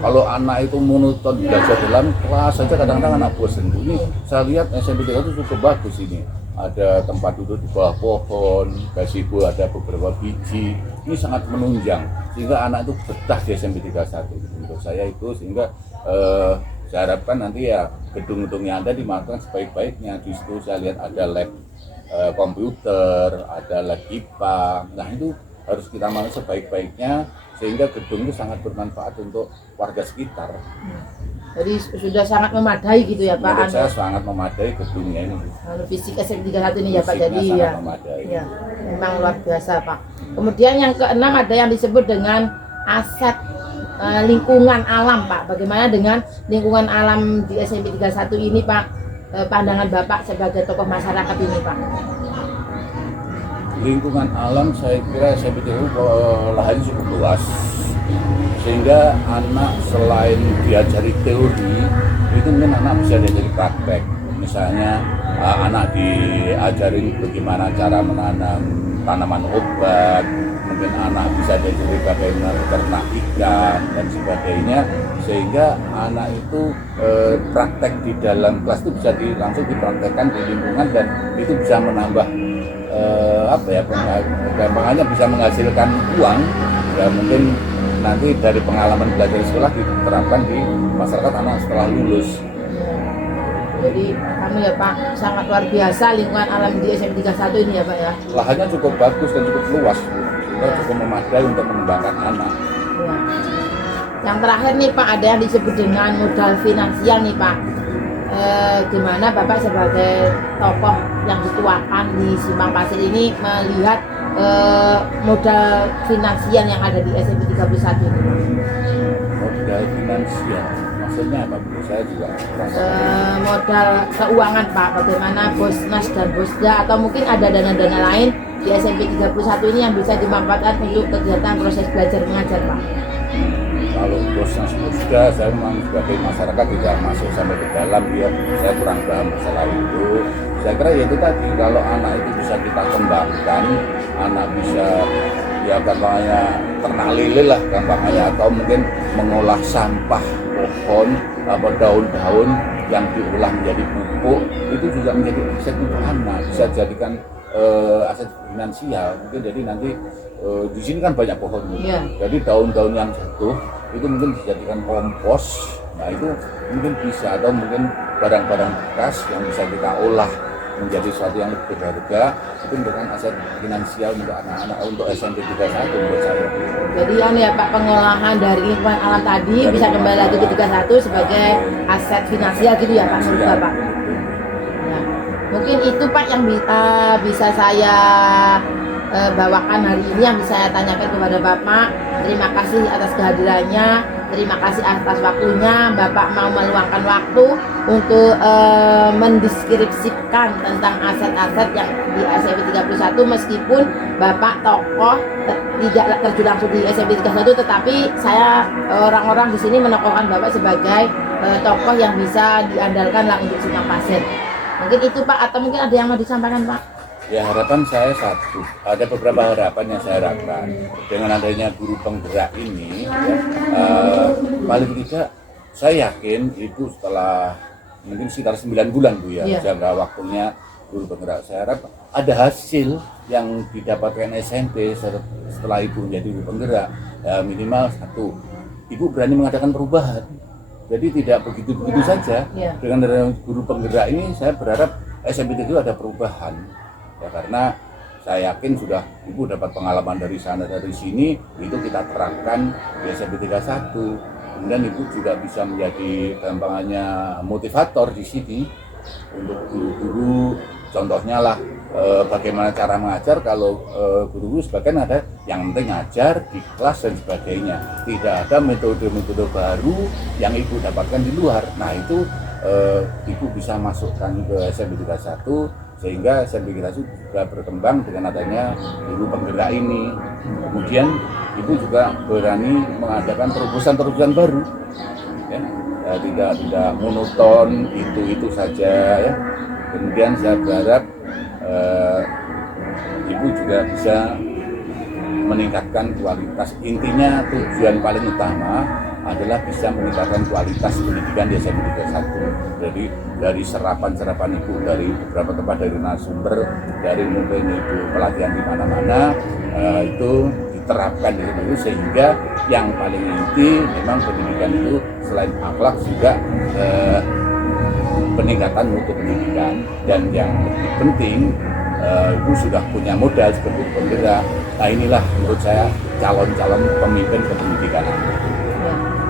Kalau anak itu monoton belajar dalam kelas saja kadang-kadang anak bosan. Ini saya lihat SMP itu cukup bagus ini. Ada tempat duduk di bawah pohon, gazebo ada beberapa biji. Ini sangat menunjang sehingga anak itu betah di SMP 31. Menurut saya itu, sehingga saya harapkan nanti ya gedung-gedung yang ada dimanfaatkan sebaik-baiknya. Di situ saya lihat ada lab komputer, ada lab IPA. Nah itu harus kita manfaatkan sebaik-baiknya sehingga gedung itu sangat bermanfaat untuk warga sekitar. Jadi sudah sangat memadai gitu ya Pak? Menurut saya sangat memadai gedungnya ini. Fisik SMP 31 ini ya Pak, jadi ya, ya memang luar biasa Pak. Kemudian yang keenam ada yang disebut dengan aset lingkungan alam Pak. Bagaimana dengan lingkungan alam di SMP 31 ini Pak? Pandangan Bapak sebagai tokoh masyarakat ini Pak? Lingkungan alam saya kira SMP itu lahannya cukup luas, sehingga anak selain diajari teori itu mungkin anak bisa diajari praktek. Misalnya anak diajarin bagaimana cara menanam tanaman obat, mungkin anak bisa diajari bagaimana beternak ikan dan sebagainya, sehingga anak itu praktek di dalam kelas itu bisa langsung dipraktekkan di lingkungan dan itu bisa menambah gampangannya bisa menghasilkan uang ya, mungkin nanti dari pengalaman belajar di sekolah diterapkan di masyarakat anak setelah lulus. Jadi ya Pak, sangat luar biasa lingkungan alam di SMP 31 ini ya Pak ya. Lahannya cukup bagus dan cukup luas, sehingga cukup memadai untuk mengembangkan anak. Ya. Yang terakhir nih Pak, ada yang disebut dengan modal finansial nih Pak. Gimana Bapak sebagai tokoh yang dituakan di Simpang Pasir ini melihat modal finansial yang ada di SMP 31 ini? Modal finansial, maksudnya apa? Saya juga modal keuangan Pak, bagaimana Bosnas dan Bosda atau mungkin ada dana-dana lain di SMP 31 ini yang bisa dimanfaatkan untuk kegiatan proses belajar mengajar Pak? Kalau Bosnas Bosda, saya memang sebagai masyarakat tidak masuk sampai ke dalam ya, saya kurang paham masalah itu. Saya kira ya itu tadi, kalau anak itu bisa kita kembangkan, anak bisa ya gampangnya ternak lele lah gampangnya, atau mungkin mengolah sampah pohon atau daun-daun yang diolah menjadi pupuk, itu juga menjadi aset untuk anak, bisa jadikan aset finansial. Mungkin jadi nanti di sini kan banyak pohon, jadi daun-daun yang jatuh itu mungkin dijadikan kompos. Nah itu mungkin bisa, atau mungkin barang-barang bekas yang bisa kita olah menjadi sesuatu yang lebih berharga, itu merupakan aset finansial untuk anak-anak untuk SMP 31 menurut saya. Jadi ya Pak, pengolahan dari lingkungan alam tadi bisa kembali lagi ke 31 sebagai aset finansial gitu ya Pak menurut Bapak. Ya. Mungkin itu Pak yang bisa saya bawakan hari ini yang bisa saya tanyakan kepada Bapak. Terima kasih atas kehadirannya, terima kasih atas waktunya. Bapak mau meluangkan waktu untuk mendeskripsikan tentang aset-aset yang di SMP 31, meskipun Bapak tokoh tidak terjun langsung di SMP 31, tetapi saya orang-orang di sini menokohkan Bapak sebagai tokoh yang bisa diandalkan lah untuk Simpang Pasir. Mungkin itu Pak, atau mungkin ada yang mau disampaikan Pak? Ya, harapan saya satu, ada beberapa harapan yang saya harapkan dengan adanya guru penggerak ini, paling tidak saya yakin Ibu setelah mungkin sekitar 9 bulan Bu ya, jangka waktunya guru penggerak, saya harap ada hasil yang didapatkan SMP setelah Ibu menjadi guru penggerak. Minimal satu, Ibu berani mengadakan perubahan, jadi tidak begitu-begitu saja. Dengan adanya guru penggerak ini saya berharap SMP itu ada perubahan. Ya, karena saya yakin sudah Ibu dapat pengalaman dari sana dari sini, itu kita terapkan di SMP 31. Kemudian Ibu juga bisa menjadi gampangannya motivator di sini untuk guru-guru. Contohnya lah bagaimana cara mengajar. Kalau guru-guru sebagian ada yang penting ngajar di kelas dan sebagainya. Tidak ada metode-metode baru yang Ibu dapatkan di luar. Nah itu Ibu bisa masukkan ke SMP 31 sehingga SMP 31 juga berkembang dengan adanya guru penggerak ini. Kemudian Ibu juga berani mengadakan terobosan-terobosan baru, ya, tidak monoton itu saja ya. Kemudian saya berharap Ibu juga bisa meningkatkan kualitas. Intinya tujuan paling utama adalah bisa meningkatkan kualitas pendidikan di SMP 31. Jadi dari serapan Ibu dari beberapa tempat, dari narasumber, dari mungkin Ibu pelatihan di mana-mana, itu diterapkan di situ, sehingga yang paling inti memang pendidikan itu selain akhlak juga peningkatan mutu pendidikan. Dan yang lebih penting, Ibu sudah punya modal sebagai penggerak. Nah inilah menurut saya calon-calon pemimpin pendidikan.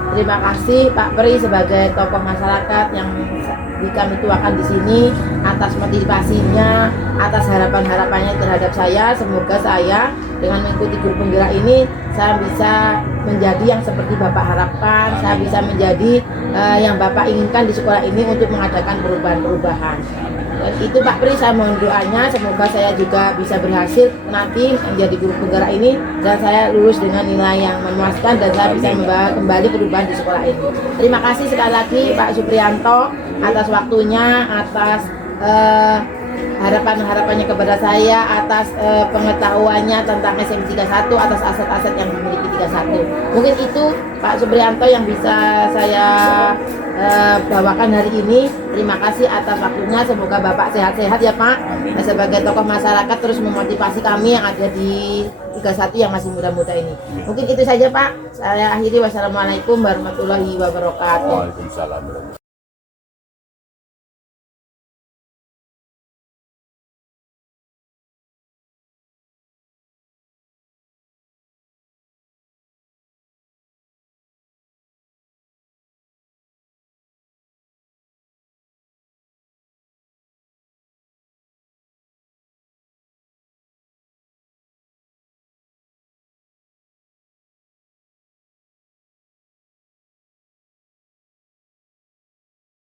Terima kasih Pak Pri sebagai tokoh masyarakat yang kami tuakan di sini, atas motivasinya, atas harapan-harapannya terhadap saya. Semoga saya dengan mengikuti guru penggerak ini saya bisa menjadi yang seperti Bapak harapkan. Saya bisa menjadi yang Bapak inginkan di sekolah ini untuk mengadakan perubahan-perubahan. Dan itu Pak Pri, saya mohon doanya semoga saya juga bisa berhasil nanti menjadi guru penggerak ini dan saya lulus dengan nilai yang memuaskan dan saya bisa membawa kembali perubahan di sekolah ini. Terima kasih sekali lagi Pak Suprianto atas waktunya, atas harapan-harapannya kepada saya, atas pengetahuannya tentang SMP 31, atas aset-aset yang dimiliki 31. Mungkin itu Pak Suprianto yang bisa saya bawakan hari ini. Terima kasih atas waktunya, semoga Bapak sehat-sehat ya Pak. Sebagai tokoh masyarakat terus memotivasi kami yang ada di 31 yang masih muda-muda ini. Mungkin itu saja Pak, saya akhiri. Wassalamualaikum warahmatullahi wabarakatuh. Waalaikumsalam.